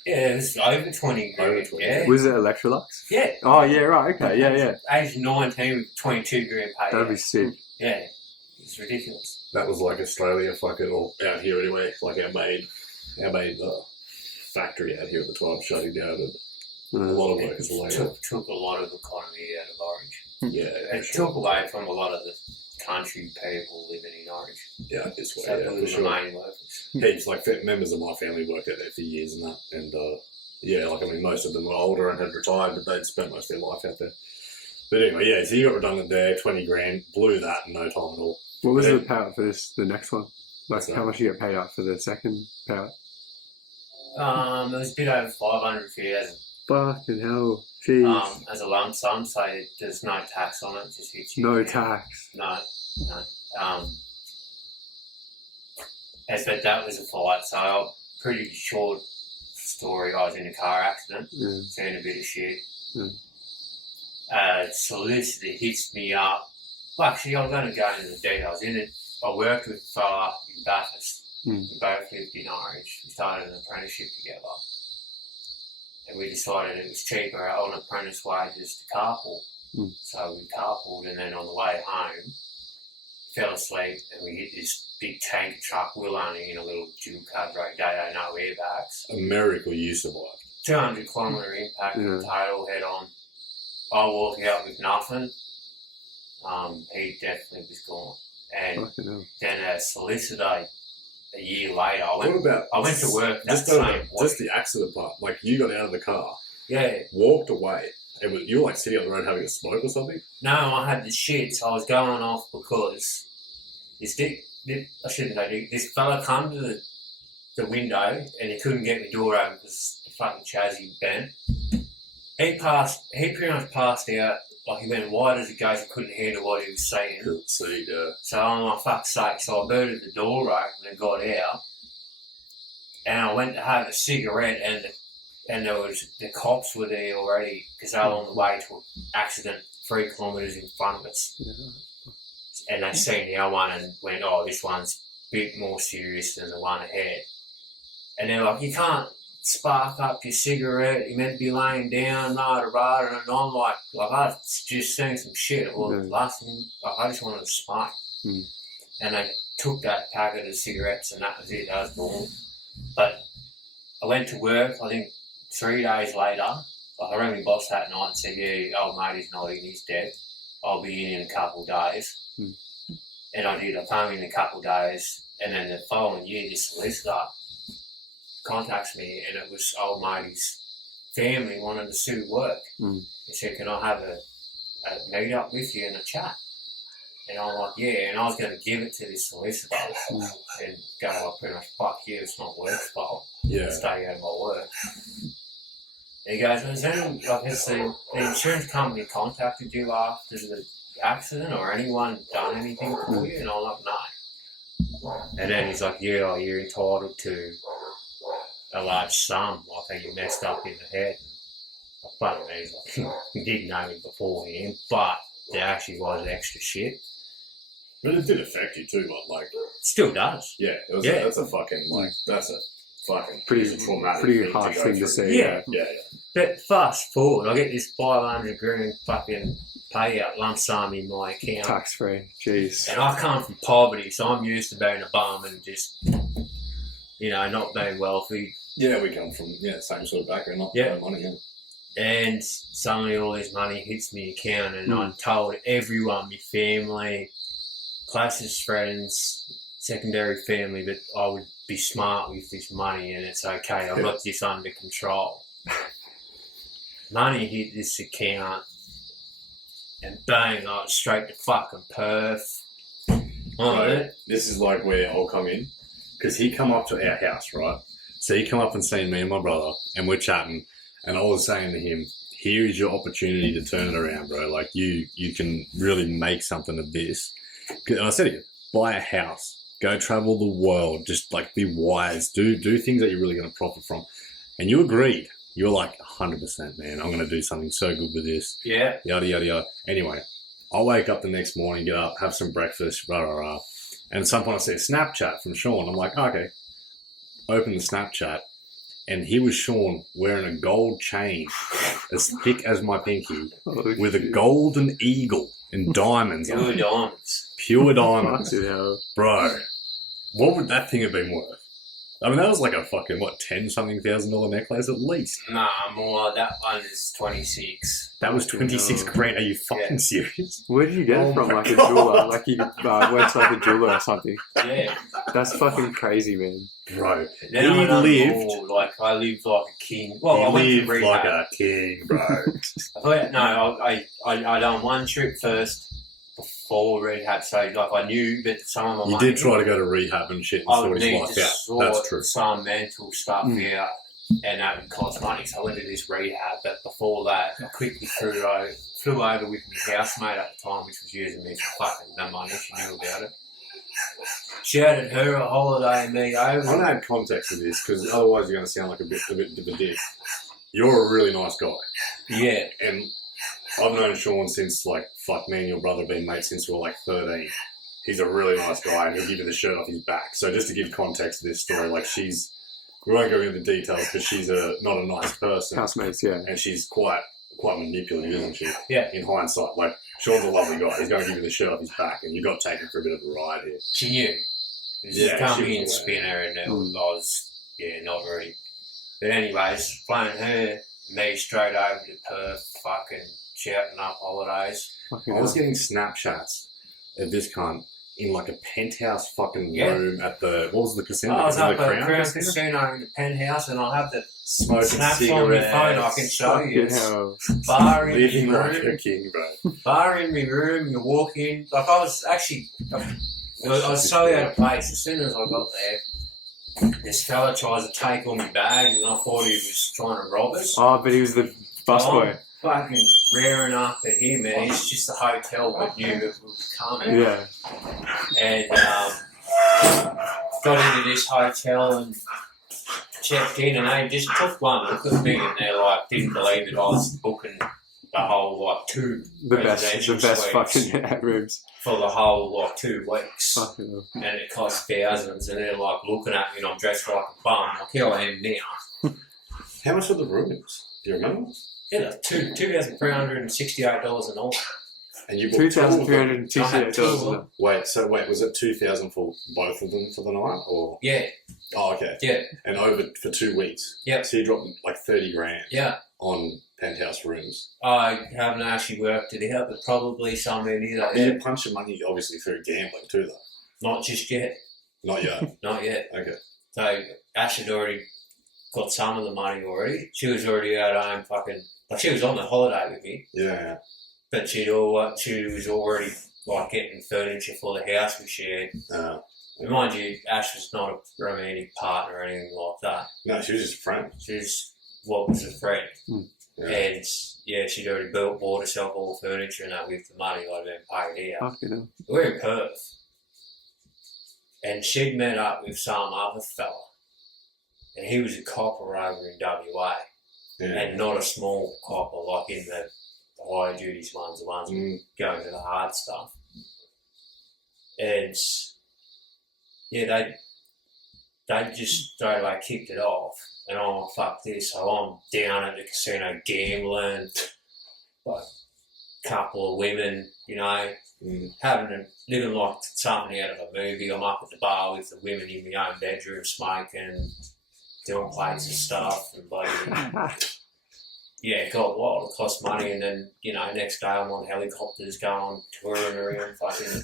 it? Yeah, it was over 20 grand. Over 20. Yeah. Was it Electrolux? Yeah. Oh, yeah, right. Okay, yeah. Age 19 with 22 grand paid. That'd be sick. Yeah. It's ridiculous. That was like Australia, fucking, or out here anyway. Like our main factory out here at the time shutting down, and a lot of workers were laid off. Took a lot of economy out of Orange. Yeah, It took away from a lot of the country people living in Orange. Yeah, this way, So yeah, we for were sure. the main workers. Heaps, like, members of my family worked out there for years and that, and yeah, like, I mean, most of them were older and had retired, but they'd spent most of their life out there. But anyway, yeah, so you got redundant there, 20 grand, blew that in no time at all. What was Yeah. the payout for the next one? Like, So- how much you get paid out for the second payout? It was a bit over 550,000. Fucking hell. Jeez. As a lump sum, so there's no tax on it, it just hits you. No tax. No. But that was a fight, so pretty short story. I was in a car accident, Yeah. seen a bit of shit. Yeah. Solicitor hits me up. Well, actually, I'm going to go into the details. I worked with a fella in Bathurst. We both lived in Orange. We started an apprenticeship together. And we decided it was cheaper on apprentice wages to carpool. So we carpooled, and then on the way home, fell asleep, and we hit this big tanker truck. We were only in a little dual cab Rodeo, no airbags. A miracle you survived. 200 kilometre impact, Yeah. total head on. I walked out with nothing. He definitely was gone. And Fucking hell. then a solicitor a year later, I went to work that just same week. just the accident part. Like, you got out of the car, Yeah. walked away, and you were like sitting on the road having a smoke or something. No, I had the shit, so I was going off because this fella come to the window and he couldn't get the door open because the fucking chassis bent. He pretty much passed out, like he went wide as it goes, he couldn't handle what he was saying. Couldn't see, So I'm like, fuck's sake, so I booted the door open and got out. And I went to have a cigarette, and there was the cops were there already because they were on the way to an accident 3 kilometres in front of us. And they seen the other one and went, oh, this one's a bit more serious than the one ahead. And they're like, you can't spark up your cigarette, you're meant to be laying down, and I'm like I've just seen some shit. Well, last thing, I just wanted to smoke. And they took that packet of cigarettes, and that was it, that was normal. But I went to work, I think 3 days later, I rang my boss that night and said, yeah, old mate is not in, he's dead. I'll be in a couple of days. And I did, I came in a couple of days, and then the following year, this solicitor contacts me, and it was old matey's family wanted to sue work. He said, can I have a meet up with you and a chat? And I'm like, yeah, and I was going to give it to this solicitor and go, like, pretty much, fuck you, it's not work's fault. Yeah. Stay out of my work. And he goes, has any, like, has the insurance company contacted you after the accident or anyone done anything for you? And I'm like, no. And then he's like, yeah, you're entitled to a large sum. I think you messed up in the head. Funny me, like, he didn't know me beforehand, but there actually was extra shit. But it did affect you too, like still does. Yeah, that's a fucking, like, that's a fucking pretty traumatic pretty thing harsh to go thing to through. say. Yeah. Yeah. But fast forward, I get this 500 grand fucking payout lump sum in my account. Tax free. Jeez. And I come from poverty, so I'm used to being a bum and just, not being wealthy. Yeah, we come from same sort of background, not Yeah. money. Yeah. And suddenly all this money hits my account, and I'm told everyone, my family, closest friends, secondary family, that I would be smart with this money and it's okay. I've got this under control. Money hit this account, and bang, I was straight to fucking Perth. Right. This is like where I'll come in, because he come up to our house, right? So he come up and seen me and my brother, and we're chatting, and I was saying to him, here is your opportunity to turn it around, bro. Like, you can really make something of this. And I said to you, buy a house, go travel the world, just like be wise, do things that you're really going to profit from. And you agreed. You were like, 100%, man, I'm going to do something so good with this. Yeah. Yada, yada, yada. Anyway, I wake up the next morning, get up, have some breakfast, rah, rah, rah. And at some point I see a Snapchat from Sean. I'm like, okay. Open the Snapchat, and he was Sean wearing a gold chain as thick as my pinky with a golden eagle and diamonds on Pure it. diamonds. Pure diamonds. Bro, what would that thing have been worth? I mean, that was like a fucking, $10,000 necklace at least. Nah, more. That one is 26. That was 26 grand. Are you fucking serious? Where did you get it from? my Like a God. jeweler? Like you went to like a jeweler or something? Yeah. That's fucking crazy, man. Bro, Then I done lived more, I lived like a king. Well, I went to lived rehab. like a king, bro. I done one trip first before rehab, so I knew that some of my You money, did try to go to rehab and shit and I sort would his need life to out. sort That's true. some mental stuff out, and that would cost money. So I went to this rehab, but before that, I quickly flew over with my housemate at the time, which was using me for fucking no money. She knew about it. Shouted her a holiday and me over. I want to add context to this, because otherwise you're going to sound like a bit of a dick. You're a really nice guy. Yeah. And I've known Sean since, me and your brother have been mates since we were 13. He's a really nice guy, and he'll give you the shirt off his back. So just to give context to this story, we won't go into the details, because she's not a nice person. Housemates, yeah. And she's quite manipulative, isn't she? Yeah. In hindsight, Sean's a lovely guy. He's going to give you the shirt off his back, and you got taken for a bit of a ride here. She knew. Yeah, Come she in, was spin her, and I was, not very. But anyways, flying her, me straight over to Perth, fucking shouting up holidays. I was getting Snapchats of this cunt in a penthouse fucking room at what was the casino? I was The up at Crown Crown Casino? Casino in the penthouse, and I'll have the Smoking snaps on my phone. I can show you. It's bar in Living my like a room. king, bro. Bar in my room. You walk in. I was actually, I was so out of place. As soon as I got there, this fella tries to take all my bags, and I thought he was trying to rob us. Oh, but he was the busboy. Fucking rearing up at him, and it's just the hotel that knew that we were coming. Yeah. And got into this hotel and checked in, and they just took one look at me, and they didn't believe that I was booking the whole two The best suites fucking rooms. for the whole 2 weeks. Fucking hell. And it cost thousands, and they're looking at me, and I'm dressed like a bum. Here I am now. How much were the rooms? Do you remember? Yeah, $2,368 an hour. And you booked $2,368. Wait, was it 2,000 for both of them for the night, or? Yeah. Oh, okay. Yeah. And over for 2 weeks. Yeah. So you dropped 30 grand. Yeah. On penthouse rooms. I haven't actually worked it out, but probably somewhere near that. You punch your money obviously through gambling too, though. Not just yet. Not yet. Not yet. Okay. So Ash had already got some of the money already. She was already at home fucking, she was on the holiday with me. Yeah. But she was already getting furniture for the house we shared. And mind you, Ash was not a romantic partner or anything like that. No, she was just a friend. She was was a friend. Yeah. And she'd already bought herself all the furniture and that with the money I'd been paid out. Fucking hell. We're in Perth. And she'd met up with some other fella. And he was a copper over in WA. Yeah. And not a small copper like in the higher duties ones, the ones going to the hard stuff. And they just straight away kicked it off. And I'm like, fuck this. So I'm down at the casino gambling, like a couple of women, you know, living like something out of a movie. I'm up at the bar with the women in my own bedroom smoking, doing plates and stuff, and bloody, got wild. It cost money, and then, you know, next day I'm on helicopters going touring around fucking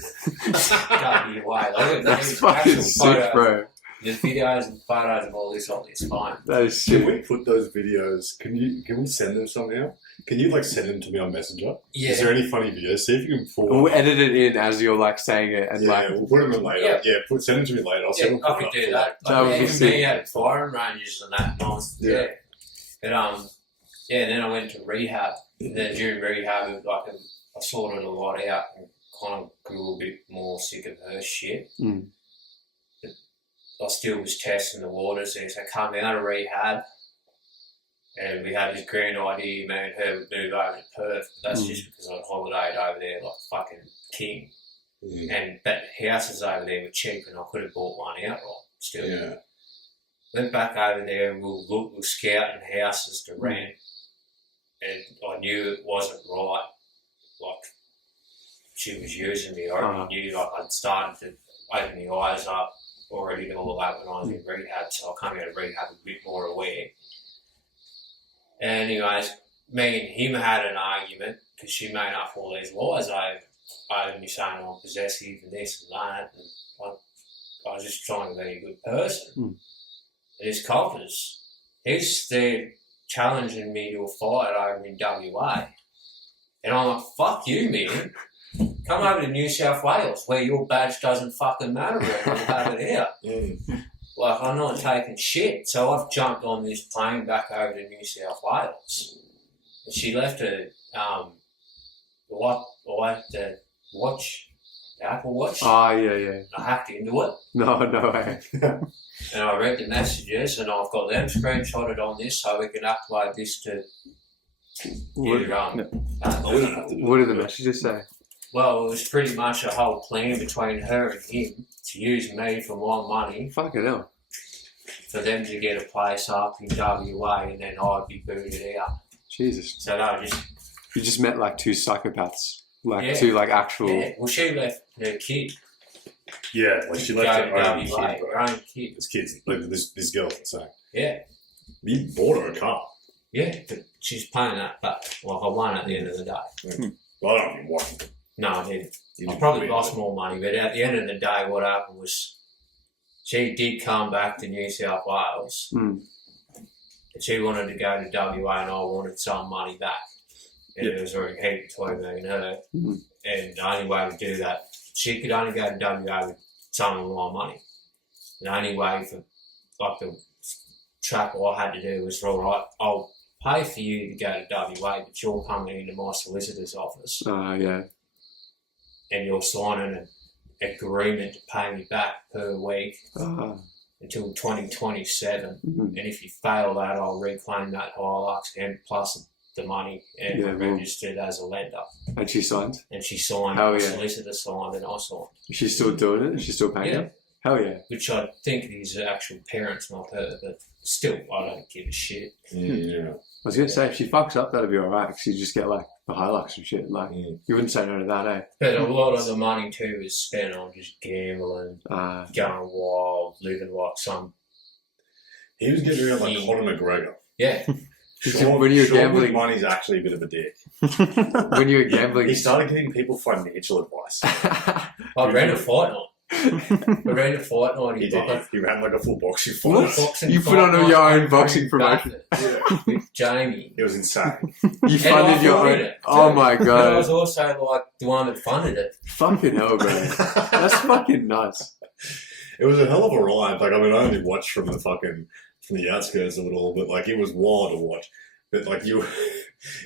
going away. Like, That's fucking sick, bro. There's videos and photos of all this on this phone. That is sick. Can we put those videos? Can we send them somehow? Can you like send them to me on Messenger? Yeah. Is there any funny videos? See if you can pull. We'll edit it in as you're like saying it, and we'll put them in later. Yeah. Send them to me later. I'll send them. I could do that. That would be even sick. me at firing ranges and that. But then I went to rehab. And then during rehab, like I sorted a lot out and kind of grew a bit more sick of her shit. Mm. But I still was testing the waters there. So I come out of rehab, and we had this grand idea, man, her would move over to Perth. But that's just because I'd holidayed over there like fucking king. But houses over there were cheap, and I could have bought one outright still. Yeah. Went back over there and we were scouting houses to rent, and I knew it wasn't right. Like, she was using me. I already knew, like, I'd started to open my eyes up already to all that when I was in rehab, so I come out of rehab a bit more aware. And anyways, me and him had an argument because she made up all these lies over me saying I'm possessive and this and that, and I was just trying to be a good person. And his coppers, he's there challenging me to a fight over in WA. And I'm like, fuck you, man. Come over to New South Wales where your badge doesn't fucking matter and we'll have it here. Like, I'm not taking shit. So I've jumped on this plane back over to New South Wales. And she left the watch, the Apple Watch. Oh, yeah. I hacked into it. No way. And I read the messages, and I've got them screenshotted on this so we can upload this to What did the messages say? Well, it was pretty much a whole plan between her and him to use me for my money. Fucking hell. For them to get a place up in WA, and then I'd be booted out. Jesus. So they You just met like two psychopaths. Like two like actual... Yeah, well, she left her kid. Yeah, like she left her own WA, kid. her own kid. There's kids. Like this girl, so. Yeah. You bought her a car. Yeah, but she's paying that back. Like, I won at the end of the day. Well, I don't think you won. No, I didn't. I probably lost more money, but at the end of the day, what happened was she did come back to New South Wales. And she wanted to go to WA, and I wanted some money back. And it was already heat between me and her. And the only way to do that, she could only go to WA with some of my money. The only way for, like, the trap I had to do was, all right, I'll pay for you to go to WA, but you're coming into my solicitor's office. Yeah. And you're signing an agreement to pay me back per week until 2027. And if you fail that, I'll reclaim that Hilux and plus the money and registered as a lender. And she signed? And she signed. Hell the yeah. solicitor signed and I signed. Is she still doing it? Is she still paying Yeah. it? Hell yeah. Which I think is the actual parents, not her, but still, I don't give a shit. Yeah. I was going to say, if she fucks up, that'd be alright, because you just get like the Hilux and shit. Like, you wouldn't say no to that, eh? But a lot of the money too is spent on just gambling, going wild, living like some. He was getting around like Conor McGregor. Yeah. When you're gambling, money's actually a bit of a dick. When you're gambling, he started giving people financial advice. I ran a fight night. I ran a fight night. He did. He ran like a full boxing fight. What? You put on your own boxing promotion. With Jamie. It was insane. You funded your own. Oh my god. And I was also like the one that funded it. Fucking hell, bro. That's fucking nuts. It was a hell of a ride. Like, I mean, I only watched from the outskirts of it all, but like it was wild to watch. But like you were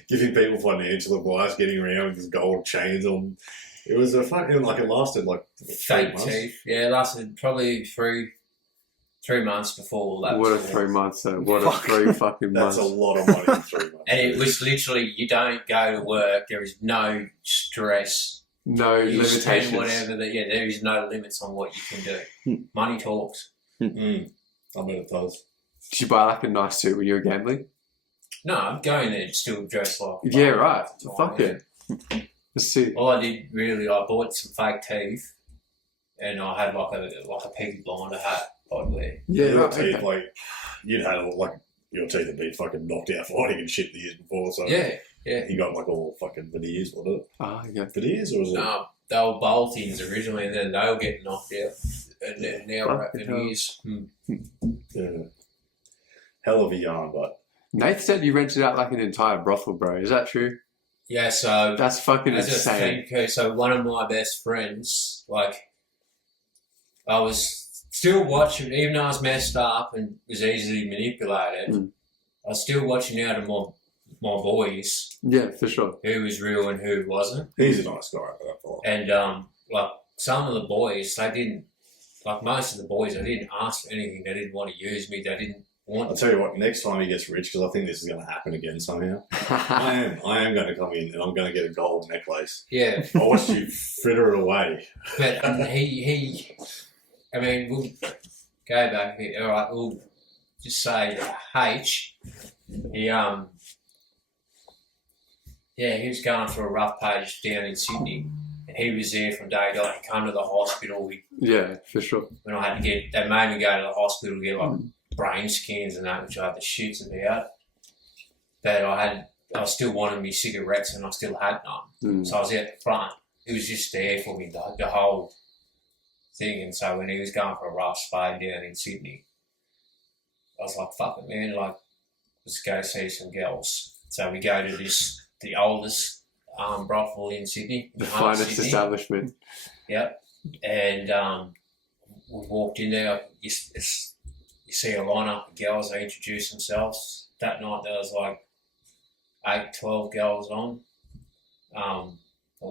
giving people financial advice, getting around with these gold chains on. It was a fucking, like, it lasted like 3 months. Teeth. Yeah, it lasted probably 3 months before that. What a 3 months, though. What a 3 fucking months. That's a lot of money in 3 months. And it was literally, you don't go to work, there is no stress. No you limitations. spend whatever there is no limits on what you can do. Money talks. I bet it does. Did you buy like a nice suit when you were gambling? No, I'm going there still dressed like. Yeah, right. Fuck it. Let's see. All I did really, I bought some fake teeth, and I had like a Peaky Blinder hat I'd wear. Yeah, your right, teeth, okay. like, you'd had, like, your teeth had been fucking knocked out fighting and shit the years before, so. Yeah, yeah. You got, like, all fucking veneers, wasn't it? Ah, yeah. Veneers, or was it? No, they were bowl things originally, and then they were getting knocked out, and then now we're at veneers. Yeah. Hell of a yarn, but. Nate said you rented out like an entire brothel, bro. Is that true? Yeah, so that's fucking as insane. Okay, so one of my best friends, like, I was still watching, even though I was messed up and was easily manipulated. I was still watching out of my boys. Yeah, for sure. Who was real and who wasn't. He's a nice guy. And like some of the boys, they didn't. Like most of the boys, they didn't ask for anything. They didn't want to use me. They didn't. I'll tell you what, next time he gets rich, because I think this is going to happen again somehow, I am going to come in and I'm going to get a gold necklace. Yeah. I watched you fritter it away. But I mean, we'll go back here. All right, we'll just say H. He was going through a rough patch down in Sydney. And he was there from day to day. He came to the hospital. Yeah, for sure. When I had to they made me go to the hospital to get like brain scans and that, which I had the shits about. But I was still wanting me cigarettes and I still had none. So I was out the front. It was just there for me, the whole thing. And so when he was going for a rough spade down in Sydney, I was like, fuck it, man, like, let's go see some girls. So we go to the oldest brothel in Sydney. The finest establishment. Yep. And we walked in there. You see a lineup of girls. They introduce themselves. That night there was like 8, 12 girls on. Well,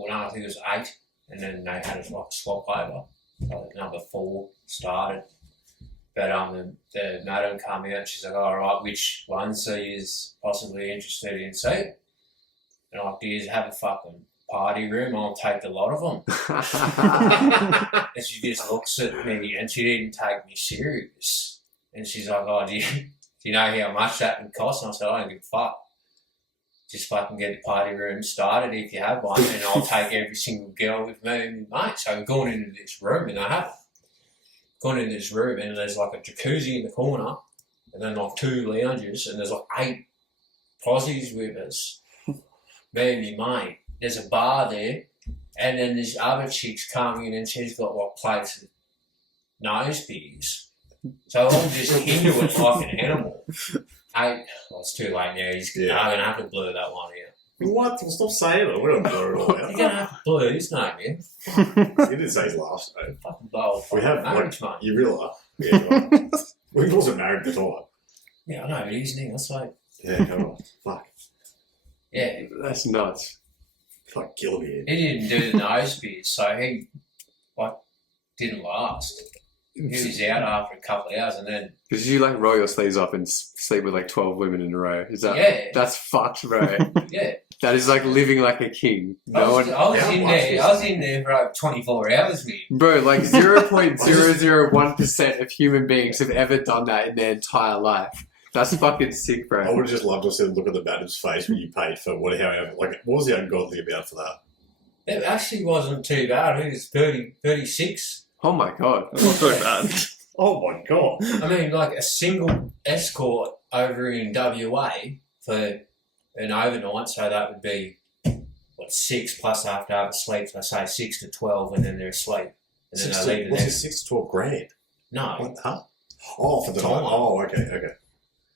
no, I think it was 8. And then they had us like a swap over. So number 4 started. But the madam came out. She's like, all right, which ones are you possibly interested in seeing? And I'm like, do you have a fucking party room? I'll take a lot of them. And she just looks at me and she didn't take me serious. And she's like, oh, do you know how much that would cost? And I said, I don't give a fuck. Just fucking get the party room started if you have one, and I'll take every single girl with me and my mate. So we've gone into this room, and I have gone into this room, and there's like a jacuzzi in the corner, and then like 2 lounges, and there's like 8 Aussies with us. Me and my mate. There's a bar there, and then this other chick's coming in, and she's got like plates of nose beers. So I'm just into it like an animal. It's too late now. I'm going to have to blur that one out. What? Well, stop saying it. We're going to blur it all out. You're going to have to blur his name, man. He didn't say his last name. Fucking blow. We have marriage, like, mate. You realise? Yeah, right. We wasn't married at the time. Yeah, I know, but his name, that's like... Yeah, come on. Fuck. Yeah. That's nuts. Fuck, Gilbeard. He didn't do the nose beers, so he, like, didn't last. He was out after a couple of hours, and then... Because you, like, roll your sleeves up and sleep with, like, 12 women in a row. Is that... Yeah. That's fucked, bro. Yeah. That is, like, living like a king. I was in there for over 24 hours, man. Bro, like, 0.001% of human beings have ever done that in their entire life. That's fucking sick, bro. I would have just loved to see look at the madam's face when you paid for whatever. Like, what was the ungodly about for that? It actually wasn't too bad. I think it was 36. Oh my god. That's not too bad. Oh my god. I mean, like a single escort over in WA for an overnight, so that would be, 6 plus I have to have a sleep, so I say 6 to 12 and then they're asleep. And then they leave what's it, 6 to 12 grand? No. What, huh? Oh, for the Time. night. Oh, okay.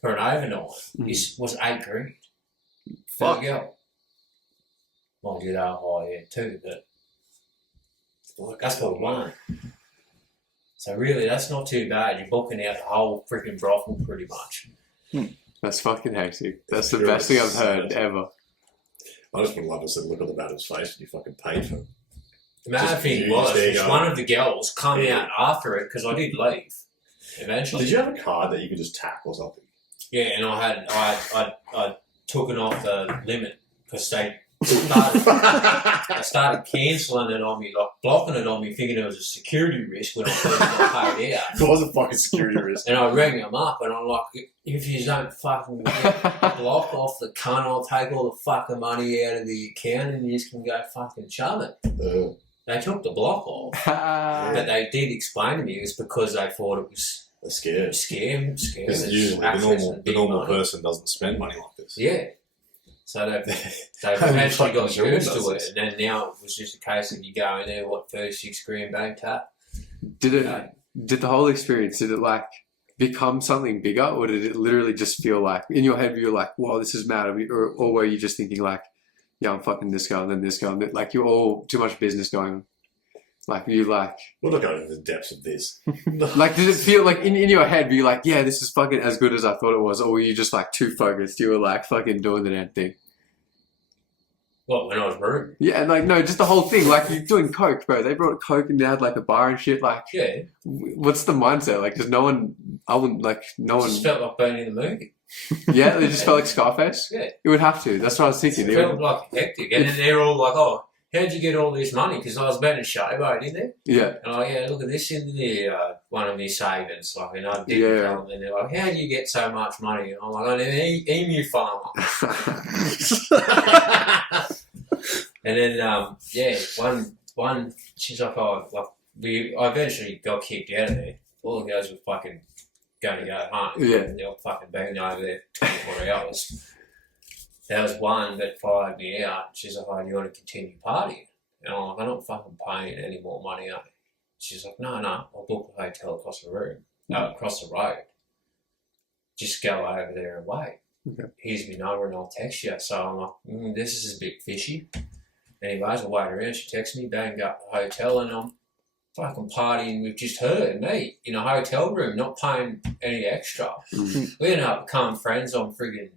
For an overnight, it was 8 grand. Fuck. There you go. Mind you, they were high there too, but that's what we want. So really, that's not too bad. You're booking out the whole freaking brothel pretty much. That's fucking hectic. That's the best thing I've heard ever. I just would love to see look at the madam's face when you fucking paid for it. The mad thing was one of the girls come out after it because I did leave eventually. Did you have a card that you could just tap or something? Yeah, and I took it off the limit because they I started cancelling it on me, like blocking it on me, thinking it was a security risk when I first got paid out. It was a fucking security risk. And I rang them up and I'm like, if you don't fucking get the block off the cunt, I'll take all the fucking money out of the account and you just can go fucking shove it. They took the block off. But they did explain to me it was because they thought it was a scam. Because usually the normal person doesn't spend money like this. Yeah. So they've eventually got used to it, and then now it was just a case of you go in there, what, 36 grand bank tap. Did the whole experience, did it like become something bigger, or did it literally just feel like, in your head, you're like, wow, this is mad, or were you just thinking like, yeah, I'm fucking this guy and then this guy, and then, like, you're all too much business going on? Like, you like... We're not going into the depths of this. Like, did it feel like, in your head, were you like, yeah, this is fucking as good as I thought it was, or were you just like too focused? You were like fucking doing the damn thing. What, when I was rude? Yeah, and like, no, just the whole thing. Like, you're doing coke, bro. They brought coke and they had like a bar and shit. Like, yeah. What's the mindset? Like, does no one, I wouldn't, like, no one. It just felt like being in the movie. Yeah, they just felt like Scarface? Yeah. It would have to. That's what I was thinking. It felt like hectic. And then they're all like, oh, how'd you get all this money? Because I was about to showboat in there. Yeah. And I'm like, yeah, look at this in the one of my savings. Like, and I didn't tell them. And they're like, how'd you get so much money? And I'm like, I'm an emu farmer. And then, one, she's like, oh, like, I eventually got kicked out of there. All the girls were fucking going to go home. Yeah. They were fucking banging over there 24 hours. There was one that followed me out. She's like, oh, do you want to continue partying? And I'm like, I'm not fucking paying any more money, are you? She's like, no, I'll book a hotel across the road. Just go over there and wait. Okay. Here's my number and I'll text you. So I'm like, this is a bit fishy. Anyways, I wait around. She texts me, bang, go to the hotel, and I'm fucking partying with just her and me in a hotel room, not paying any extra. Mm-hmm. We ended up becoming friends on friggin'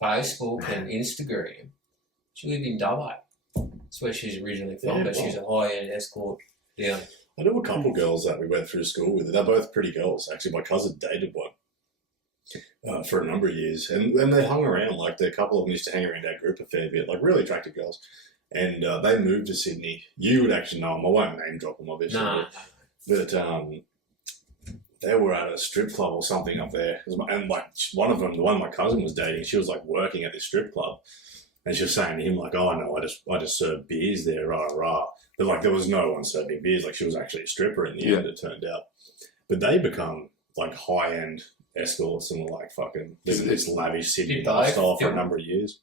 Facebook and Instagram. She lived in Dubbo. That's where she's originally from, but she's a high-end escort. Yeah. I know a couple girls that we went through school with. They're both pretty girls. Actually, my cousin dated one for a number of years, and they hung around. Like, a couple of them used to hang around our group a fair bit, like really attractive girls. And they moved to Sydney. You would actually know them. I won't name drop them, obviously. No. But they were at a strip club or something up there. And like one of them, the one my cousin was dating, she was like working at this strip club. And she was saying to him, like, oh no, I just serve beers there, rah, rah. But like there was no one serving beers. Like she was actually a stripper in the end, it turned out. But they become like high-end escorts and were like fucking living this lavish Sydney lifestyle for a number of years.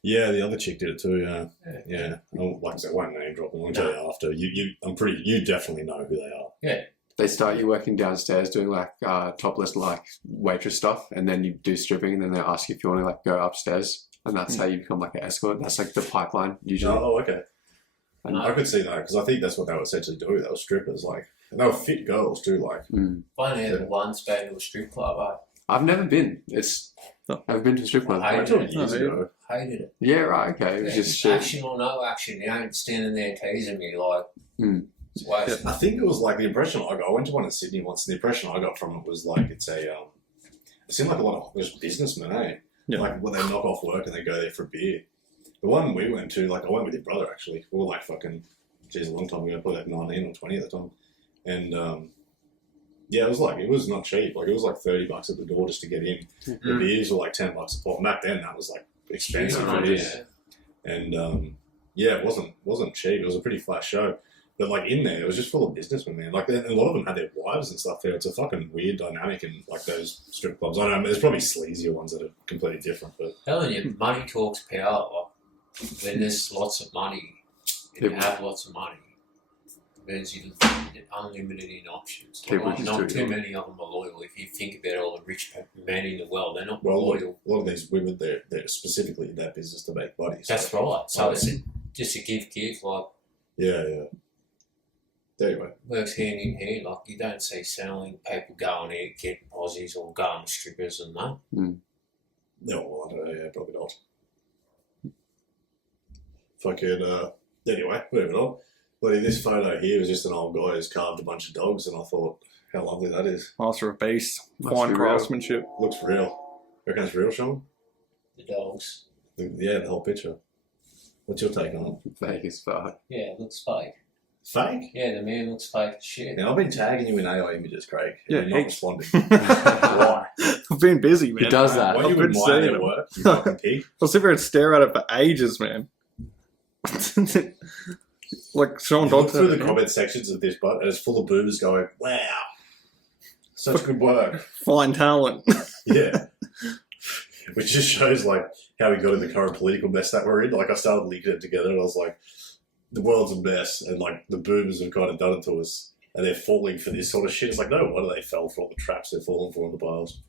Yeah, the other chick did it too. Yeah. Like I said, I won't name drop them. I'll tell you after. You definitely know who they are. Yeah. They start you working downstairs doing like topless like waitress stuff, and then you do stripping, and then they ask you if you want to like go upstairs, and that's how you become like an escort. That's like the pipeline usually. Oh, okay. And I could see that because I think that's what they were essentially doing. They were strippers, like, and they were fit girls too. Like, I only ever once been to a strip club. I've never been. I've been to a strip club. I hated it. Yeah, right. Okay. It was just action or no action. You ain't standing there teasing me like. It's waste. I think it was like the impression I got. I went to one in Sydney once, and the impression I got from it was like it seemed like a lot of just businessmen, eh? Yeah. Like when they knock off work and they go there for a beer. The one we went to, like I went with your brother actually. We were like fucking, geez, a long time ago, probably like 19 or 20 at the time, and yeah, it was not cheap. Like it was like $30 at the door just to get in. The beers were like $10 a pop. Back then, that was like expensive for beers. And yeah, it wasn't cheap. It was a pretty flat show. But like in there, it was just full of businessmen, man. Like a lot of them had their wives and stuff there. It's a fucking weird dynamic in like those strip clubs. I know there's probably sleazier ones that are completely different, but telling you, money talks power. When there's lots of money, you have lots of money. Means you get unlimited in options. Not too many of them are loyal. If you think about all the rich men in the world, they're not loyal. A lot of these women, they're specifically in that business to make money. That's right. So it's just a give, like. Yeah. Anyway. Works hand in hand. Like you don't see selling people going out getting posies or going to strippers and that. No, well, I don't know. Yeah, probably not. Fucking. Anyway, moving on. But this photo here was just an old guy who's carved a bunch of dogs, and I thought, how lovely that is. Master of beast, fine craftsmanship. Looks real. You reckon it's real, Sean? The dogs. Yeah, the whole picture. What's your take on it? Fake as fuck. Yeah, it looks fake. Fake? Yeah, the man looks fake as shit. Now, I've been tagging you in AI images, Craig. Yeah, You're not heaps. responding. Why? I've been busy, man. He does that. Why I've you been admire seeing their them. work, you fucking pig? I'll sit there and stare at it for ages, man. Like showing You look dogs through at the it, man. comment sections of this, but it's full of boomers going, wow, such good work. Fine talent. Yeah. Which just shows, like, how we got in the current political mess that we're in. Like, I started linking it together and I was like, the world's a mess and, like, the boomers have kind of done it to us and they're falling for this sort of shit. It's like, no wonder they fell for all the traps they're falling for in the piles.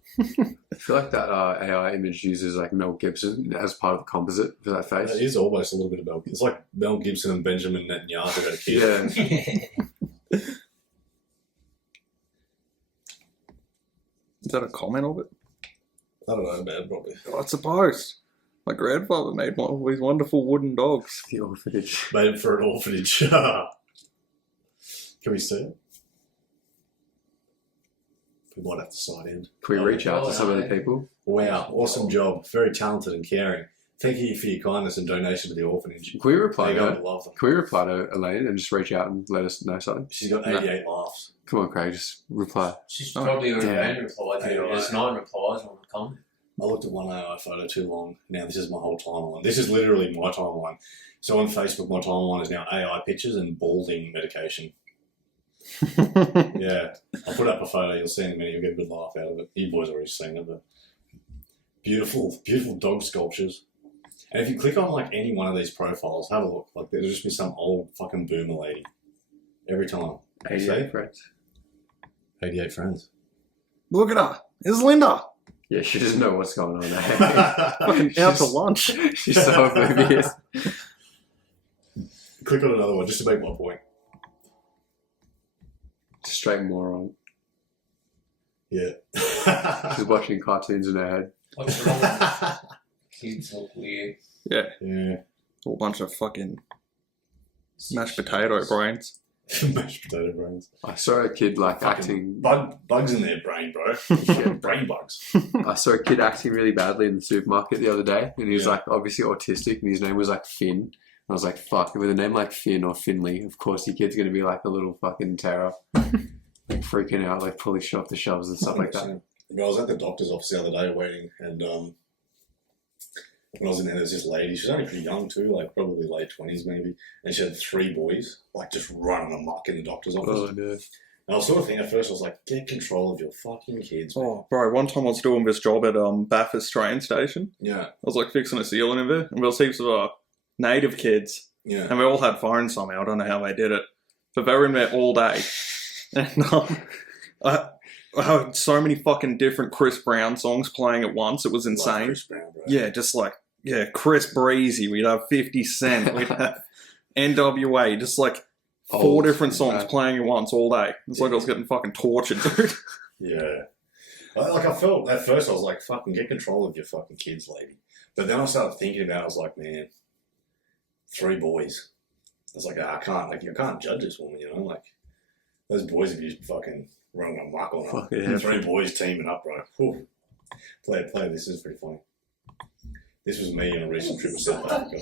I feel like that AI image uses like Mel Gibson as part of the composite for that face. It is almost a little bit of Mel. It's like Mel Gibson and Benjamin Netanyahu had a kid. Yeah. Is that a comment of it? I don't know, man, probably. I suppose. My grandfather made one of these wonderful wooden dogs. The orphanage. Made it for an orphanage. Can we see it? We might have to sign in. Can we reach out to some of the people? Wow, awesome job. Very talented and caring. Thank you for your kindness and donation to the orphanage. Can we reply They to go her? love them. Can we reply to Elaine and just reach out and let us know something? She's got 88 laughs. Come on, Craig, just reply. She's Oh, probably already damn. been replied to. Yeah, There's 9 replies on the comment. I looked at one AI photo too long. Now this is my whole timeline. This is literally my timeline. So on Facebook, my timeline is now AI pictures and balding medication. Yeah. I'll put up a photo. You'll see in a minute. You'll get a good laugh out of it. You boys already seen it, but beautiful, beautiful dog sculptures. And if you click on like any one of these profiles, have a look. Like there'll just be some old fucking boomer lady every time. 88 friends. 88 friends. Look at her. It's Linda. Yeah, she doesn't know what's going on there. Fucking out to lunch. She's so oblivious. Click on another one just to make my point. Straight moron. Yeah. She's watching cartoons in her head. What's wrong? Kids look weird. Yeah. Yeah. Whole bunch of fucking mashed potato brains. Mashed potato brains. I saw a kid like Fucking acting. bugs in their brain, bro. Yeah, brain bugs. I saw a kid acting really badly in the supermarket the other day, and he was Yeah. like obviously autistic, and his name was like Finn. And I was like, "Fuck!" With a name like Finn or Finley, of course your kid's gonna be like a little fucking terror, like freaking out, like pulling shit off the shelves and stuff like that. You know, I was at the doctor's office the other day waiting, and when I was in there, there was this lady. She was only pretty young too, like probably late 20s maybe, and she had 3 boys, like just running amok in the doctor's office. Oh no! And I was sort of thinking at first, I was like, get control of your fucking kids. Man. Oh, bro, one time I was doing this job at Bathurst train station. Yeah, I was like fixing a ceiling in there, and there was heaps of native kids, yeah. and we all had phones somehow. I don't know how they did it, but they were in there all day. And I had so many fucking different Chris Brown songs playing at once. It was Love insane. Chris Brown, bro. Yeah, just like, yeah, Chris Breezy. We'd have 50 Cent. We'd have NWA. Just like 4 Old, different songs yeah. playing at once all day. It's like I was getting fucking tortured, dude. Yeah. I felt, at first I was like, fucking get control of your fucking kids, lady. But then I started thinking about it, I was like, man, 3 boys. I was like, I can't judge this woman, you know? Like, those boys have just fucking running amok on her. Fuck yeah. 3 boys teaming up, bro. Whew. Play, this is pretty funny. This was me on a recent trip to South Africa.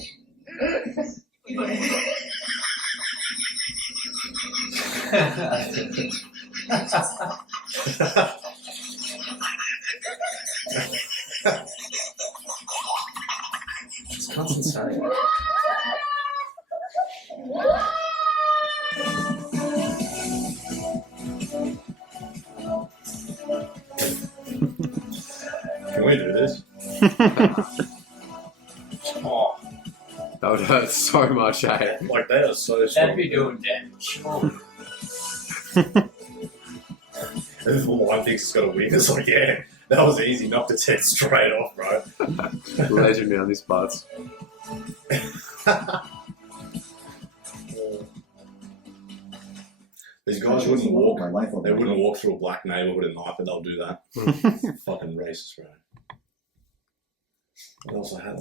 It's insane. Can we do this? Oh, That would hurt so much, eh? like they are so strong. That'd be doing damage. And this one thinks it's got to win. It's like, yeah, that was easy. Knocked its head straight off, bro. Legendary on these parts. These guys wouldn't walk. They wouldn't walk through a black neighborhood at night, but they'll do that. Fucking racist, bro. What else I had?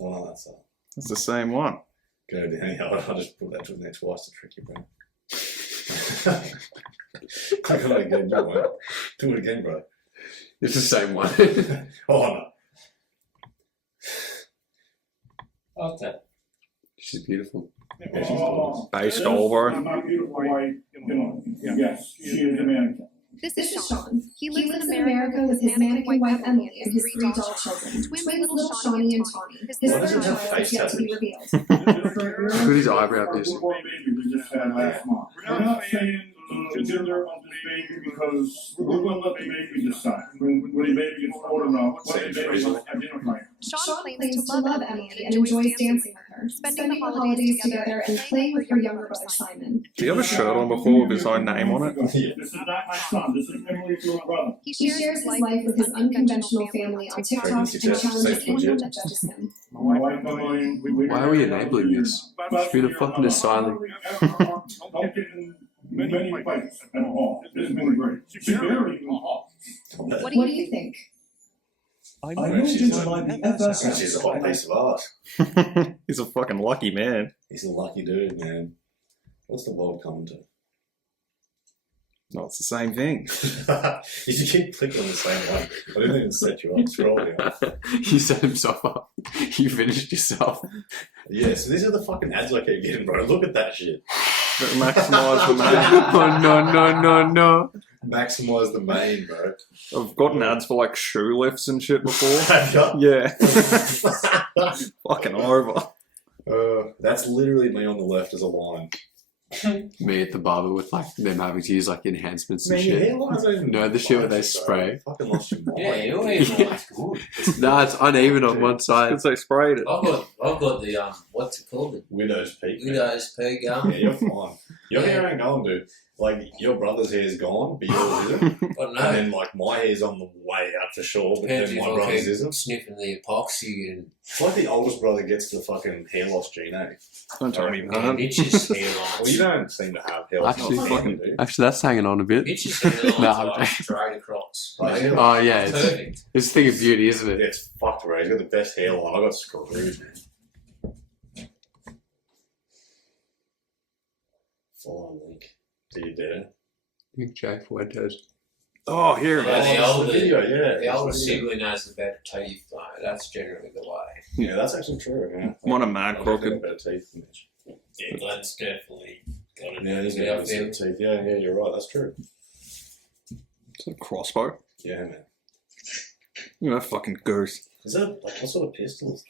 Oh no, that's that. It's the same one. Go down. I'll just put that to the next twice to trick you, bro. Click on it again, you won't. Do it again, bro. It's the same one. Oh no. Okay. She's beautiful. Based over. My beautiful wife, yes, she is American. This is Sean. He lives in America with his mannequin wife Emily and his 3 doll children. Twins little Shawnee and Tawny. His Why does third it have child is face yet to be tattoos? revealed. Look at his eyebrow piece. We just had last month. We're not saying the gender of this baby because we're going to let the baby decide. When the baby gets old enough, let the baby identify. Sean claims to love Emily and enjoys dancing with her, spending the holidays together and playing with her younger brother Simon. Do you have a shirt on before with his own name on it? This is not my son. This is Emily's little brother. He shares his life with his unconventional family on TikTok and challenges anyone that judges him. My wife Emily, Why are we enabling this? It's been a fucking asylum. Don't get in many fights at all. This has been great. She's very involved. What do you think? I know she's a hot piece of art. He's a fucking lucky man. He's a lucky dude, man. What's the world coming to? No, it's the same thing. You should keep clicking on the same one. I didn't even set you up. Scroll down. He set himself up. You finished yourself. Yeah, so these are the fucking ads I keep getting, bro. Look at that shit. Maximise the main. Oh, no. Maximise the main, bro. I've gotten ads for like shoe lifts and shit before. Have Yeah. Fucking over. That's literally me on the left as a line. Me at the barber with like them having to use like enhancements and Man, your shit. hairline's not even No, the shit where they nice, bro. spray. You fucking lost your mind. Yeah, you don't even know good. Nah, it's uneven on one side. Because they sprayed it. I've got the what's it called? The Widow's peak. man. widow's peak Yeah, you're fine. Your hair ain't going, dude. Like, your brother's hair's gone, but yours isn't. But no, And then, like, my hair's on the way out for sure, but then my brother's isn't. sniffing the epoxy and It's like the oldest brother gets the fucking hair loss gene, eh? Don't tell me, yeah, man. Mitch's hairline. Well, you don't seem to have hair loss. Actually, Not fucking- do you? Actually, that's hanging on a bit. Mitch's hairline's Nah, I'm like straight across. Like, yeah. Oh yeah, It's it's perfect. a thing of beauty, isn't Yeah, it? it's fucked, bro. He's got the best hairline. I got screwed, man. Follow link. Do you dare? Jack Fuentes. Oh, here, Yeah, man. the older, video, yeah. the older sibling has the better teeth, though. That's generally the way. Yeah, that's actually true, yeah. One of mad I've crooked. got better teeth than Mitch. Yeah, Glenn's definitely got a Yeah, he's got better teeth. Yeah, you're right. That's true. It's a crossbow. Yeah, man. You know, fucking goose. Is that, like, what sort of pistols?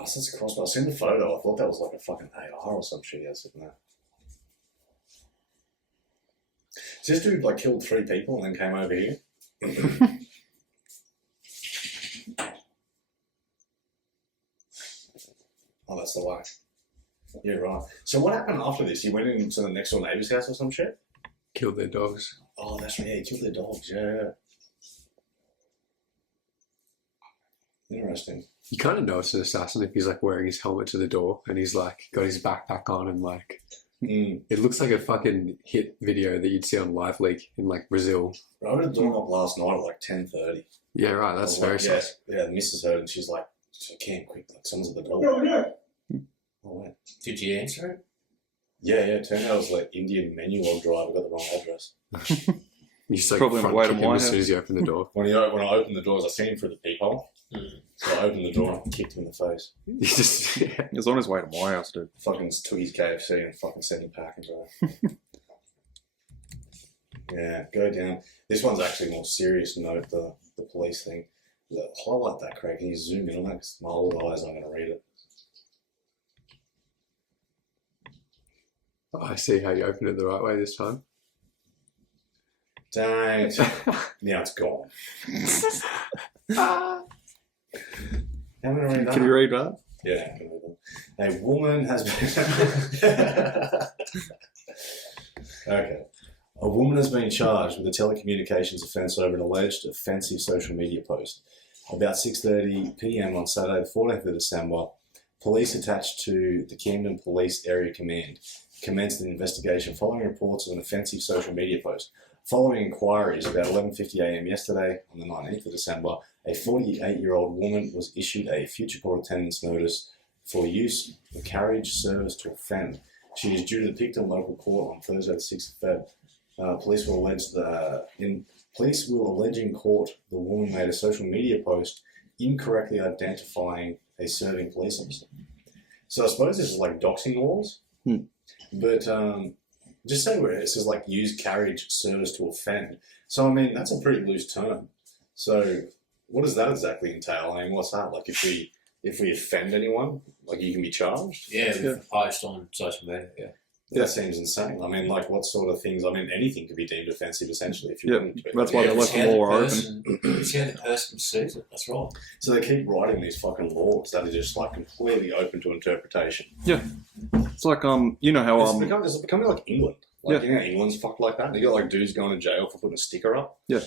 Oh, so it's a crossbow. I seen the photo. I thought that was like a fucking AR or some shit. Yeah, sitting there. So this dude like killed 3 people and then came over here. Oh, that's the way. Yeah, right. So what happened after this? You went into the next door neighbour's house or some shit? Killed their dogs. Oh, that's right. Yeah, he killed their dogs. Yeah. Interesting. You kind of know it's an assassin if he's like wearing his helmet to the door and he's like got his backpack on and like it looks like a fucking hit video that you'd see on Live Leak in like Brazil. I heard the door up last night at like 10:30. Yeah, right. That's very yeah, sus. yeah, the missus heard and she's like, "Cam, quick, like someone's at the door." Oh, yeah. Oh, wait. Did you answer it? Yeah, it turned out it was like Indian menu log driver got the wrong address. You just like Probably on the front way to kick him my as soon house. as you open the door. When I opened the doors, I seen him through the peephole. So I opened the door and kicked him in the face. You just He was on his way to my house, dude. Fucking took his KFC and fucking sent him packing, bro. Yeah, go down. This one's actually more serious note, the police thing. Highlight that, Craig. Can you zoom in on that? Because my old eyes aren't going to read it. I see how you opened it the right way this time. Don't. Now it's gone. How am I going to read that? Can you read that? Yeah, I can read that. A woman has been... Okay. A woman has been charged with a telecommunications offence over an alleged offensive social media post. About 6:30 p.m. on Saturday, the 14th of December, police attached to the Camden Police Area Command commenced an investigation following reports of an offensive social media post. Following inquiries, about 11:50 a.m. yesterday, on the 19th of December, a 48-year-old woman was issued a future court attendance notice for use of carriage service to offend. She is due to the Picton local court on Thursday, the 6th of Feb. Police will allege Police will allege in court the woman made a social media post incorrectly identifying a serving police officer. So I suppose this is like doxing laws, but just say where it says like use carriage service to offend. So I mean that's a pretty loose term. So what does that exactly entail? I mean, what's that like? If we offend anyone, like you can be charged? Yeah, with post on social media. Yeah. That seems insane. I mean, like, what sort of things? I mean, anything could be deemed offensive, essentially, if you wanted to. That's why they left the law open. It's how the person sees it. That's right. So they keep writing these fucking laws that are just like completely open to interpretation. Yeah, it's like you know how it's becoming like England. Like you know, England's fucked like that. They got like dudes going to jail for putting a sticker up. Yeah,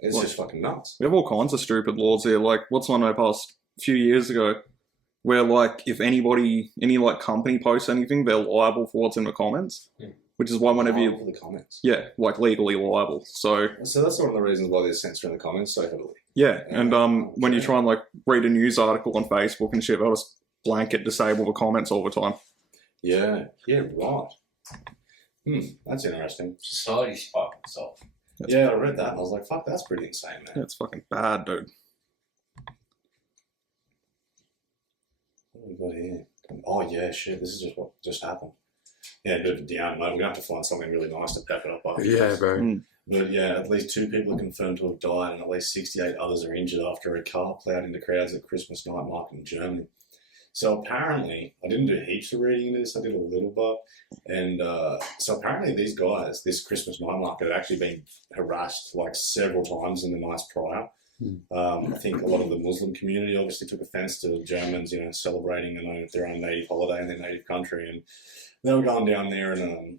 it's just fucking nuts. We have all kinds of stupid laws here. Like, what's one I passed a few years ago? Where, like, if any, like, company posts anything, they're liable for what's in the comments. Which is why whenever liable for the comments? Yeah, like, legally liable. So that's one of the reasons why they're censoring the comments so heavily. Yeah, and when you try and, like, read a news article on Facebook and shit, they'll just blanket disable the comments all the time. Yeah, right. That's interesting. Society's fucking itself. Yeah, I read that and I was like, fuck, that's pretty insane, man. Yeah, it's fucking bad, dude. What we got here? Oh yeah, shit! This is just what just happened. Yeah, a bit of a down note. We're gonna have to find something really nice to pep it up after. Yeah, bro. But yeah, at least 2 people are confirmed to have died, and at least 68 others are injured after a car plowed into crowds at Christmas night market in Germany. So apparently, I didn't do heaps of reading into this. I did a little bit, and so apparently these guys, this Christmas night market, had actually been harassed like several times in the nights prior. I think a lot of the Muslim community obviously took offence to Germans, you know, celebrating their own native holiday in their native country, and they were going down there and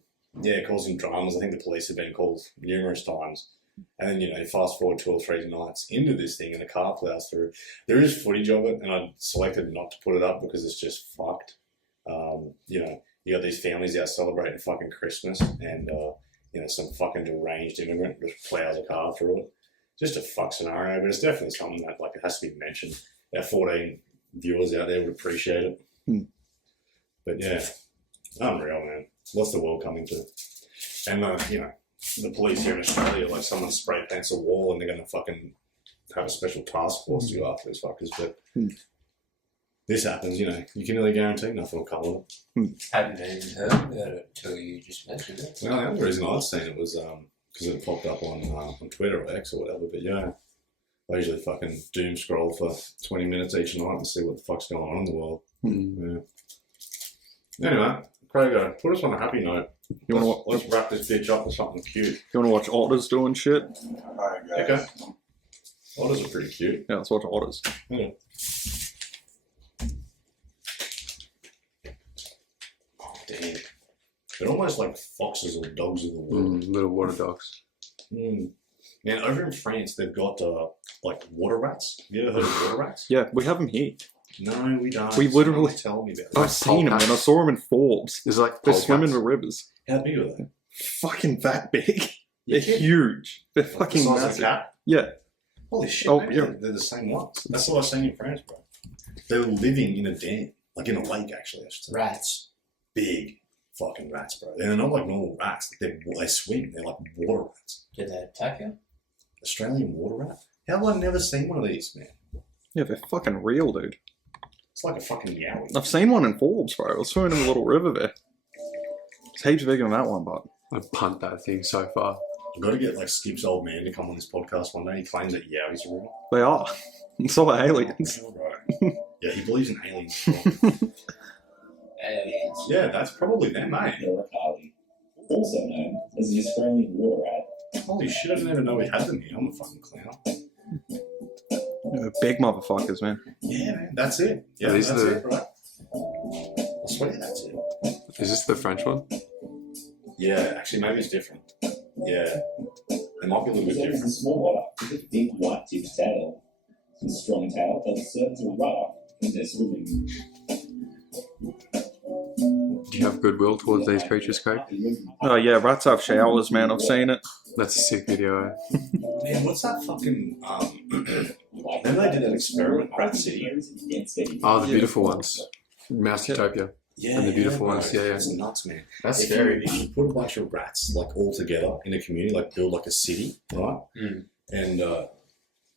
causing dramas. I think the police have been called numerous times, and then you know, fast forward 2 or 3 nights into this thing, and a car plows through. There is footage of it, and I selected not to put it up because it's just fucked. You know, you got these families out celebrating fucking Christmas, and you know, some fucking deranged immigrant just plows a car through it. Just a fuck scenario, but it's definitely something that like it has to be mentioned. Our 14 viewers out there would appreciate it. But yeah, unreal, man. What's the world coming to? And you know, the police here in Australia, like someone spray paints a wall and they're gonna fucking have a special task force to go after these fuckers. But this happens, you know, you can really guarantee nothing will come of it. Hadn't even heard about it until you just mentioned it. Well, the only reason I'd seen it was because it popped up on Twitter or X or whatever. But yeah, I usually fucking doom scroll for 20 minutes each night and see what the fuck's going on in the world. Yeah. Anyway, Craig, put us on a happy note. Let's wrap this bitch up with something cute. You want to watch otters doing shit? Alright, guys. Okay. Otters are pretty cute. Yeah, let's watch otters. Yeah. Damn. They're almost like foxes or dogs of the world. Little water dogs. Man, over in France, they've got like water rats. Have you ever heard of water rats? Yeah, we have them here. No, we don't. We literally tell me about them. I've seen them and I saw them in Forbes. There's like they swim in the rivers. How big are they? Fucking that big. They're huge. They're like fucking the size massive. of a cat? Yeah. Holy shit! Oh, maybe yeah. They're the same ones. That's what I've seen in France, bro. They were living in a dam, like in a lake, actually. I should say. Rats. Big fucking rats, bro. They're not like normal rats. They swim. They're like water rats. Did they attack you? Australian water rat? How have I never seen one of these, man? Yeah, they're fucking real, dude. It's like a fucking yowie. I've seen one in Forbes, bro. I was swimming in a little river there. It's heaps bigger than that one, but I've punt that thing so far. I've got to get like Skip's old man to come on this podcast one day. He claims that yowies are real. they are. And so are aliens. Right. Yeah, he believes in aliens. Aliens. Yeah, that's probably them, mate. Uricali, also known as the Australian water rat. Holy shit, I didn't even know we had them here. I'm a fucking clown. They're big motherfuckers, man. Yeah, man, that's it. Yeah, These that's are the- it, right? I swear that's it. Is this the French one? Yeah, actually, maybe it's different. Yeah, it might be a little bit It's a different. small otter with a deep white-tipped tail. With a strong tail that serves as a rudder when they're swimming. Do you have goodwill towards these creatures, Craig? Oh yeah, rats have showers, man. I've seen it. That's a sick video. Man, what's that fucking then they did an experiment, Rat City. Oh, the beautiful ones. Mouse Utopia. Yeah, And the beautiful bro. ones, yeah. It's nuts, man. That's If scary. you put a bunch of rats like all together in a community, like build like a city, right? And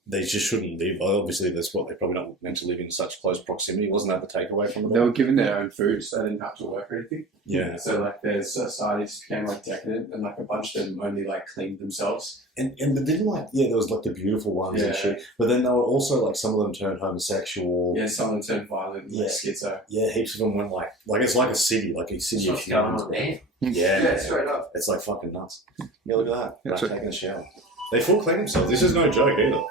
they just shouldn't live. Obviously, that's what they're probably not meant to live in such close proximity. Wasn't that the takeaway from it? They were given their own food, so they didn't have to work or anything. Yeah. So like their societies became like decadent, and like a bunch of them only like cleaned themselves. And but didn't there was like the beautiful ones and Yeah. shit. But then they were also like some of them turned homosexual. Yeah, some of them turned violent, Yeah. like schizo. Yeah, heaps of them went like it's like a city, like a city of What's going humans. on there? Yeah, straight up. it's like fucking nuts. Yeah, look at that. Yeah, Rat so- taking a shower. They full clean themselves. This is no joke either.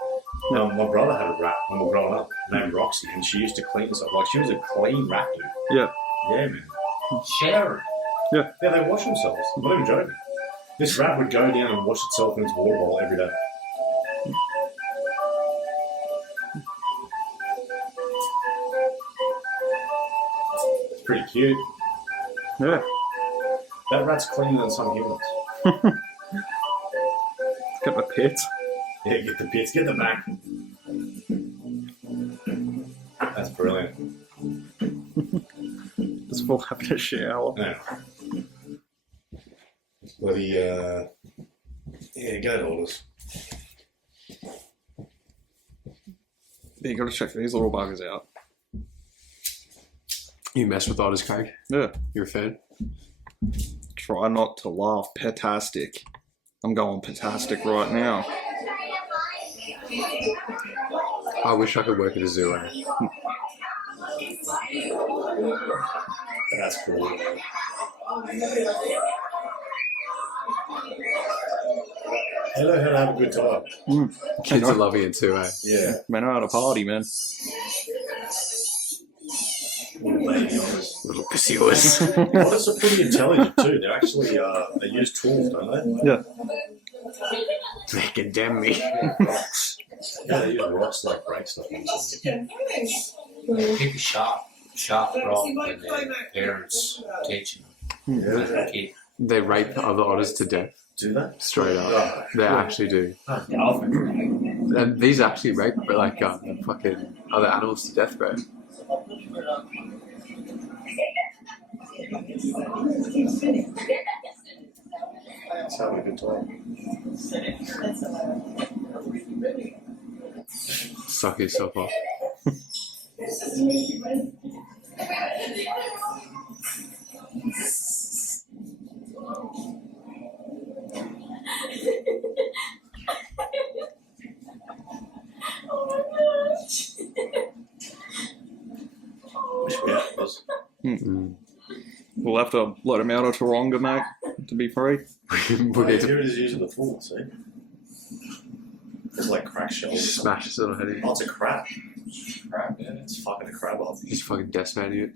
My brother had a rat when we were growing up named Roxy, and she used to clean herself. Like she was a clean rat, dude. Yeah. Yeah, man. Sharon. Yeah, they wash themselves. I'm not even joking. This rat would go down and wash itself in its water bowl every day. It's pretty cute. Yeah. That rat's cleaner than some humans. Get the pits. Yeah, get the pits, get the back. That's brilliant. Just full having a shower. Yeah. Bloody, yeah, go to orders. Yeah, you gotta check these little buggers out. You mess with otters, Craig? Yeah. You're a fan? Try not to laugh. Petastic. I'm going petastic right now. I wish I could work at a zoo. That's cool. Hello, how to have a good time. Kids are loving it too, eh? Yeah. Man, I had a party, man. Little baby otters. Little pursuers. Otters are pretty intelligent too. They're actually, they use tools, don't they? Yeah. They condemn me. Yeah, they use rocks like brakes stuff. Pick a sharp rock when their parents teach them. Yeah. They rape other otters to death. Do they? Straight up. Oh, They actually do. And these actually rape like fucking other animals to death, bro. Let's have a good time. Suck yourself off. Wish we had those. We'll have to let him out of Taronga, mate, to be free. We'll get to Here it is using the full, see? It's like crack shells. smash his little head in. Oh, it's a crab. Crap, yeah. It's fucking a crab up. He's fucking decimating it.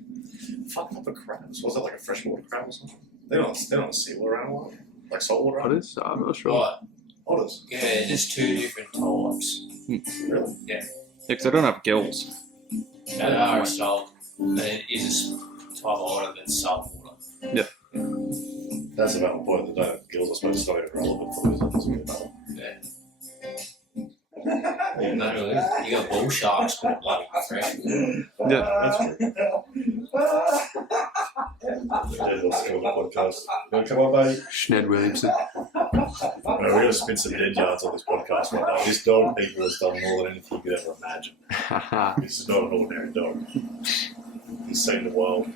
Fucking up a crab. So was that like a freshwater crab or something? They're not a seawater animal. Like saltwater animal? Otters? I'm not sure. What? Otters. Yeah, there's two different types. Really? Yeah. Because they don't have gills. They are salt. It is a type of otter that's saltwater. That's about the point. They don't have gills. I suppose it's not even relevant for those others. Yeah. No, really. You got bull sharks, but bloody fresh. Yeah. That's true. Yeah, let's go to the podcast. You want to come on, buddy? Schned Williamson. We're going to spin some dead yards on this podcast right now. This dog people has done more than anything you could ever imagine. This is not an ordinary dog. He's seen the world.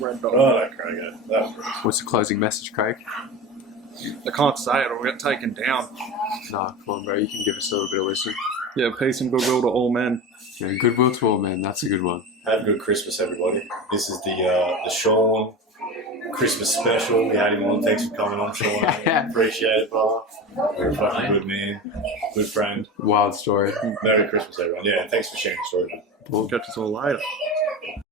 Red dog. Oh, no, Craig. That was gross. What's the closing message, Craig? I can't say it, I'll get taken down. Nah, come on, bro. You can give us a little bit of wisdom. Yeah, peace and goodwill to all men. Yeah, goodwill to all men. That's a good one. Have a good Christmas, everybody. This is the Sean Christmas special. We had him on. Thanks for coming on, Sean. Appreciate it, brother. You're a fucking good man. Good friend. Wild story. Merry Christmas, everyone. Yeah, and thanks for sharing the story. We'll catch us all later.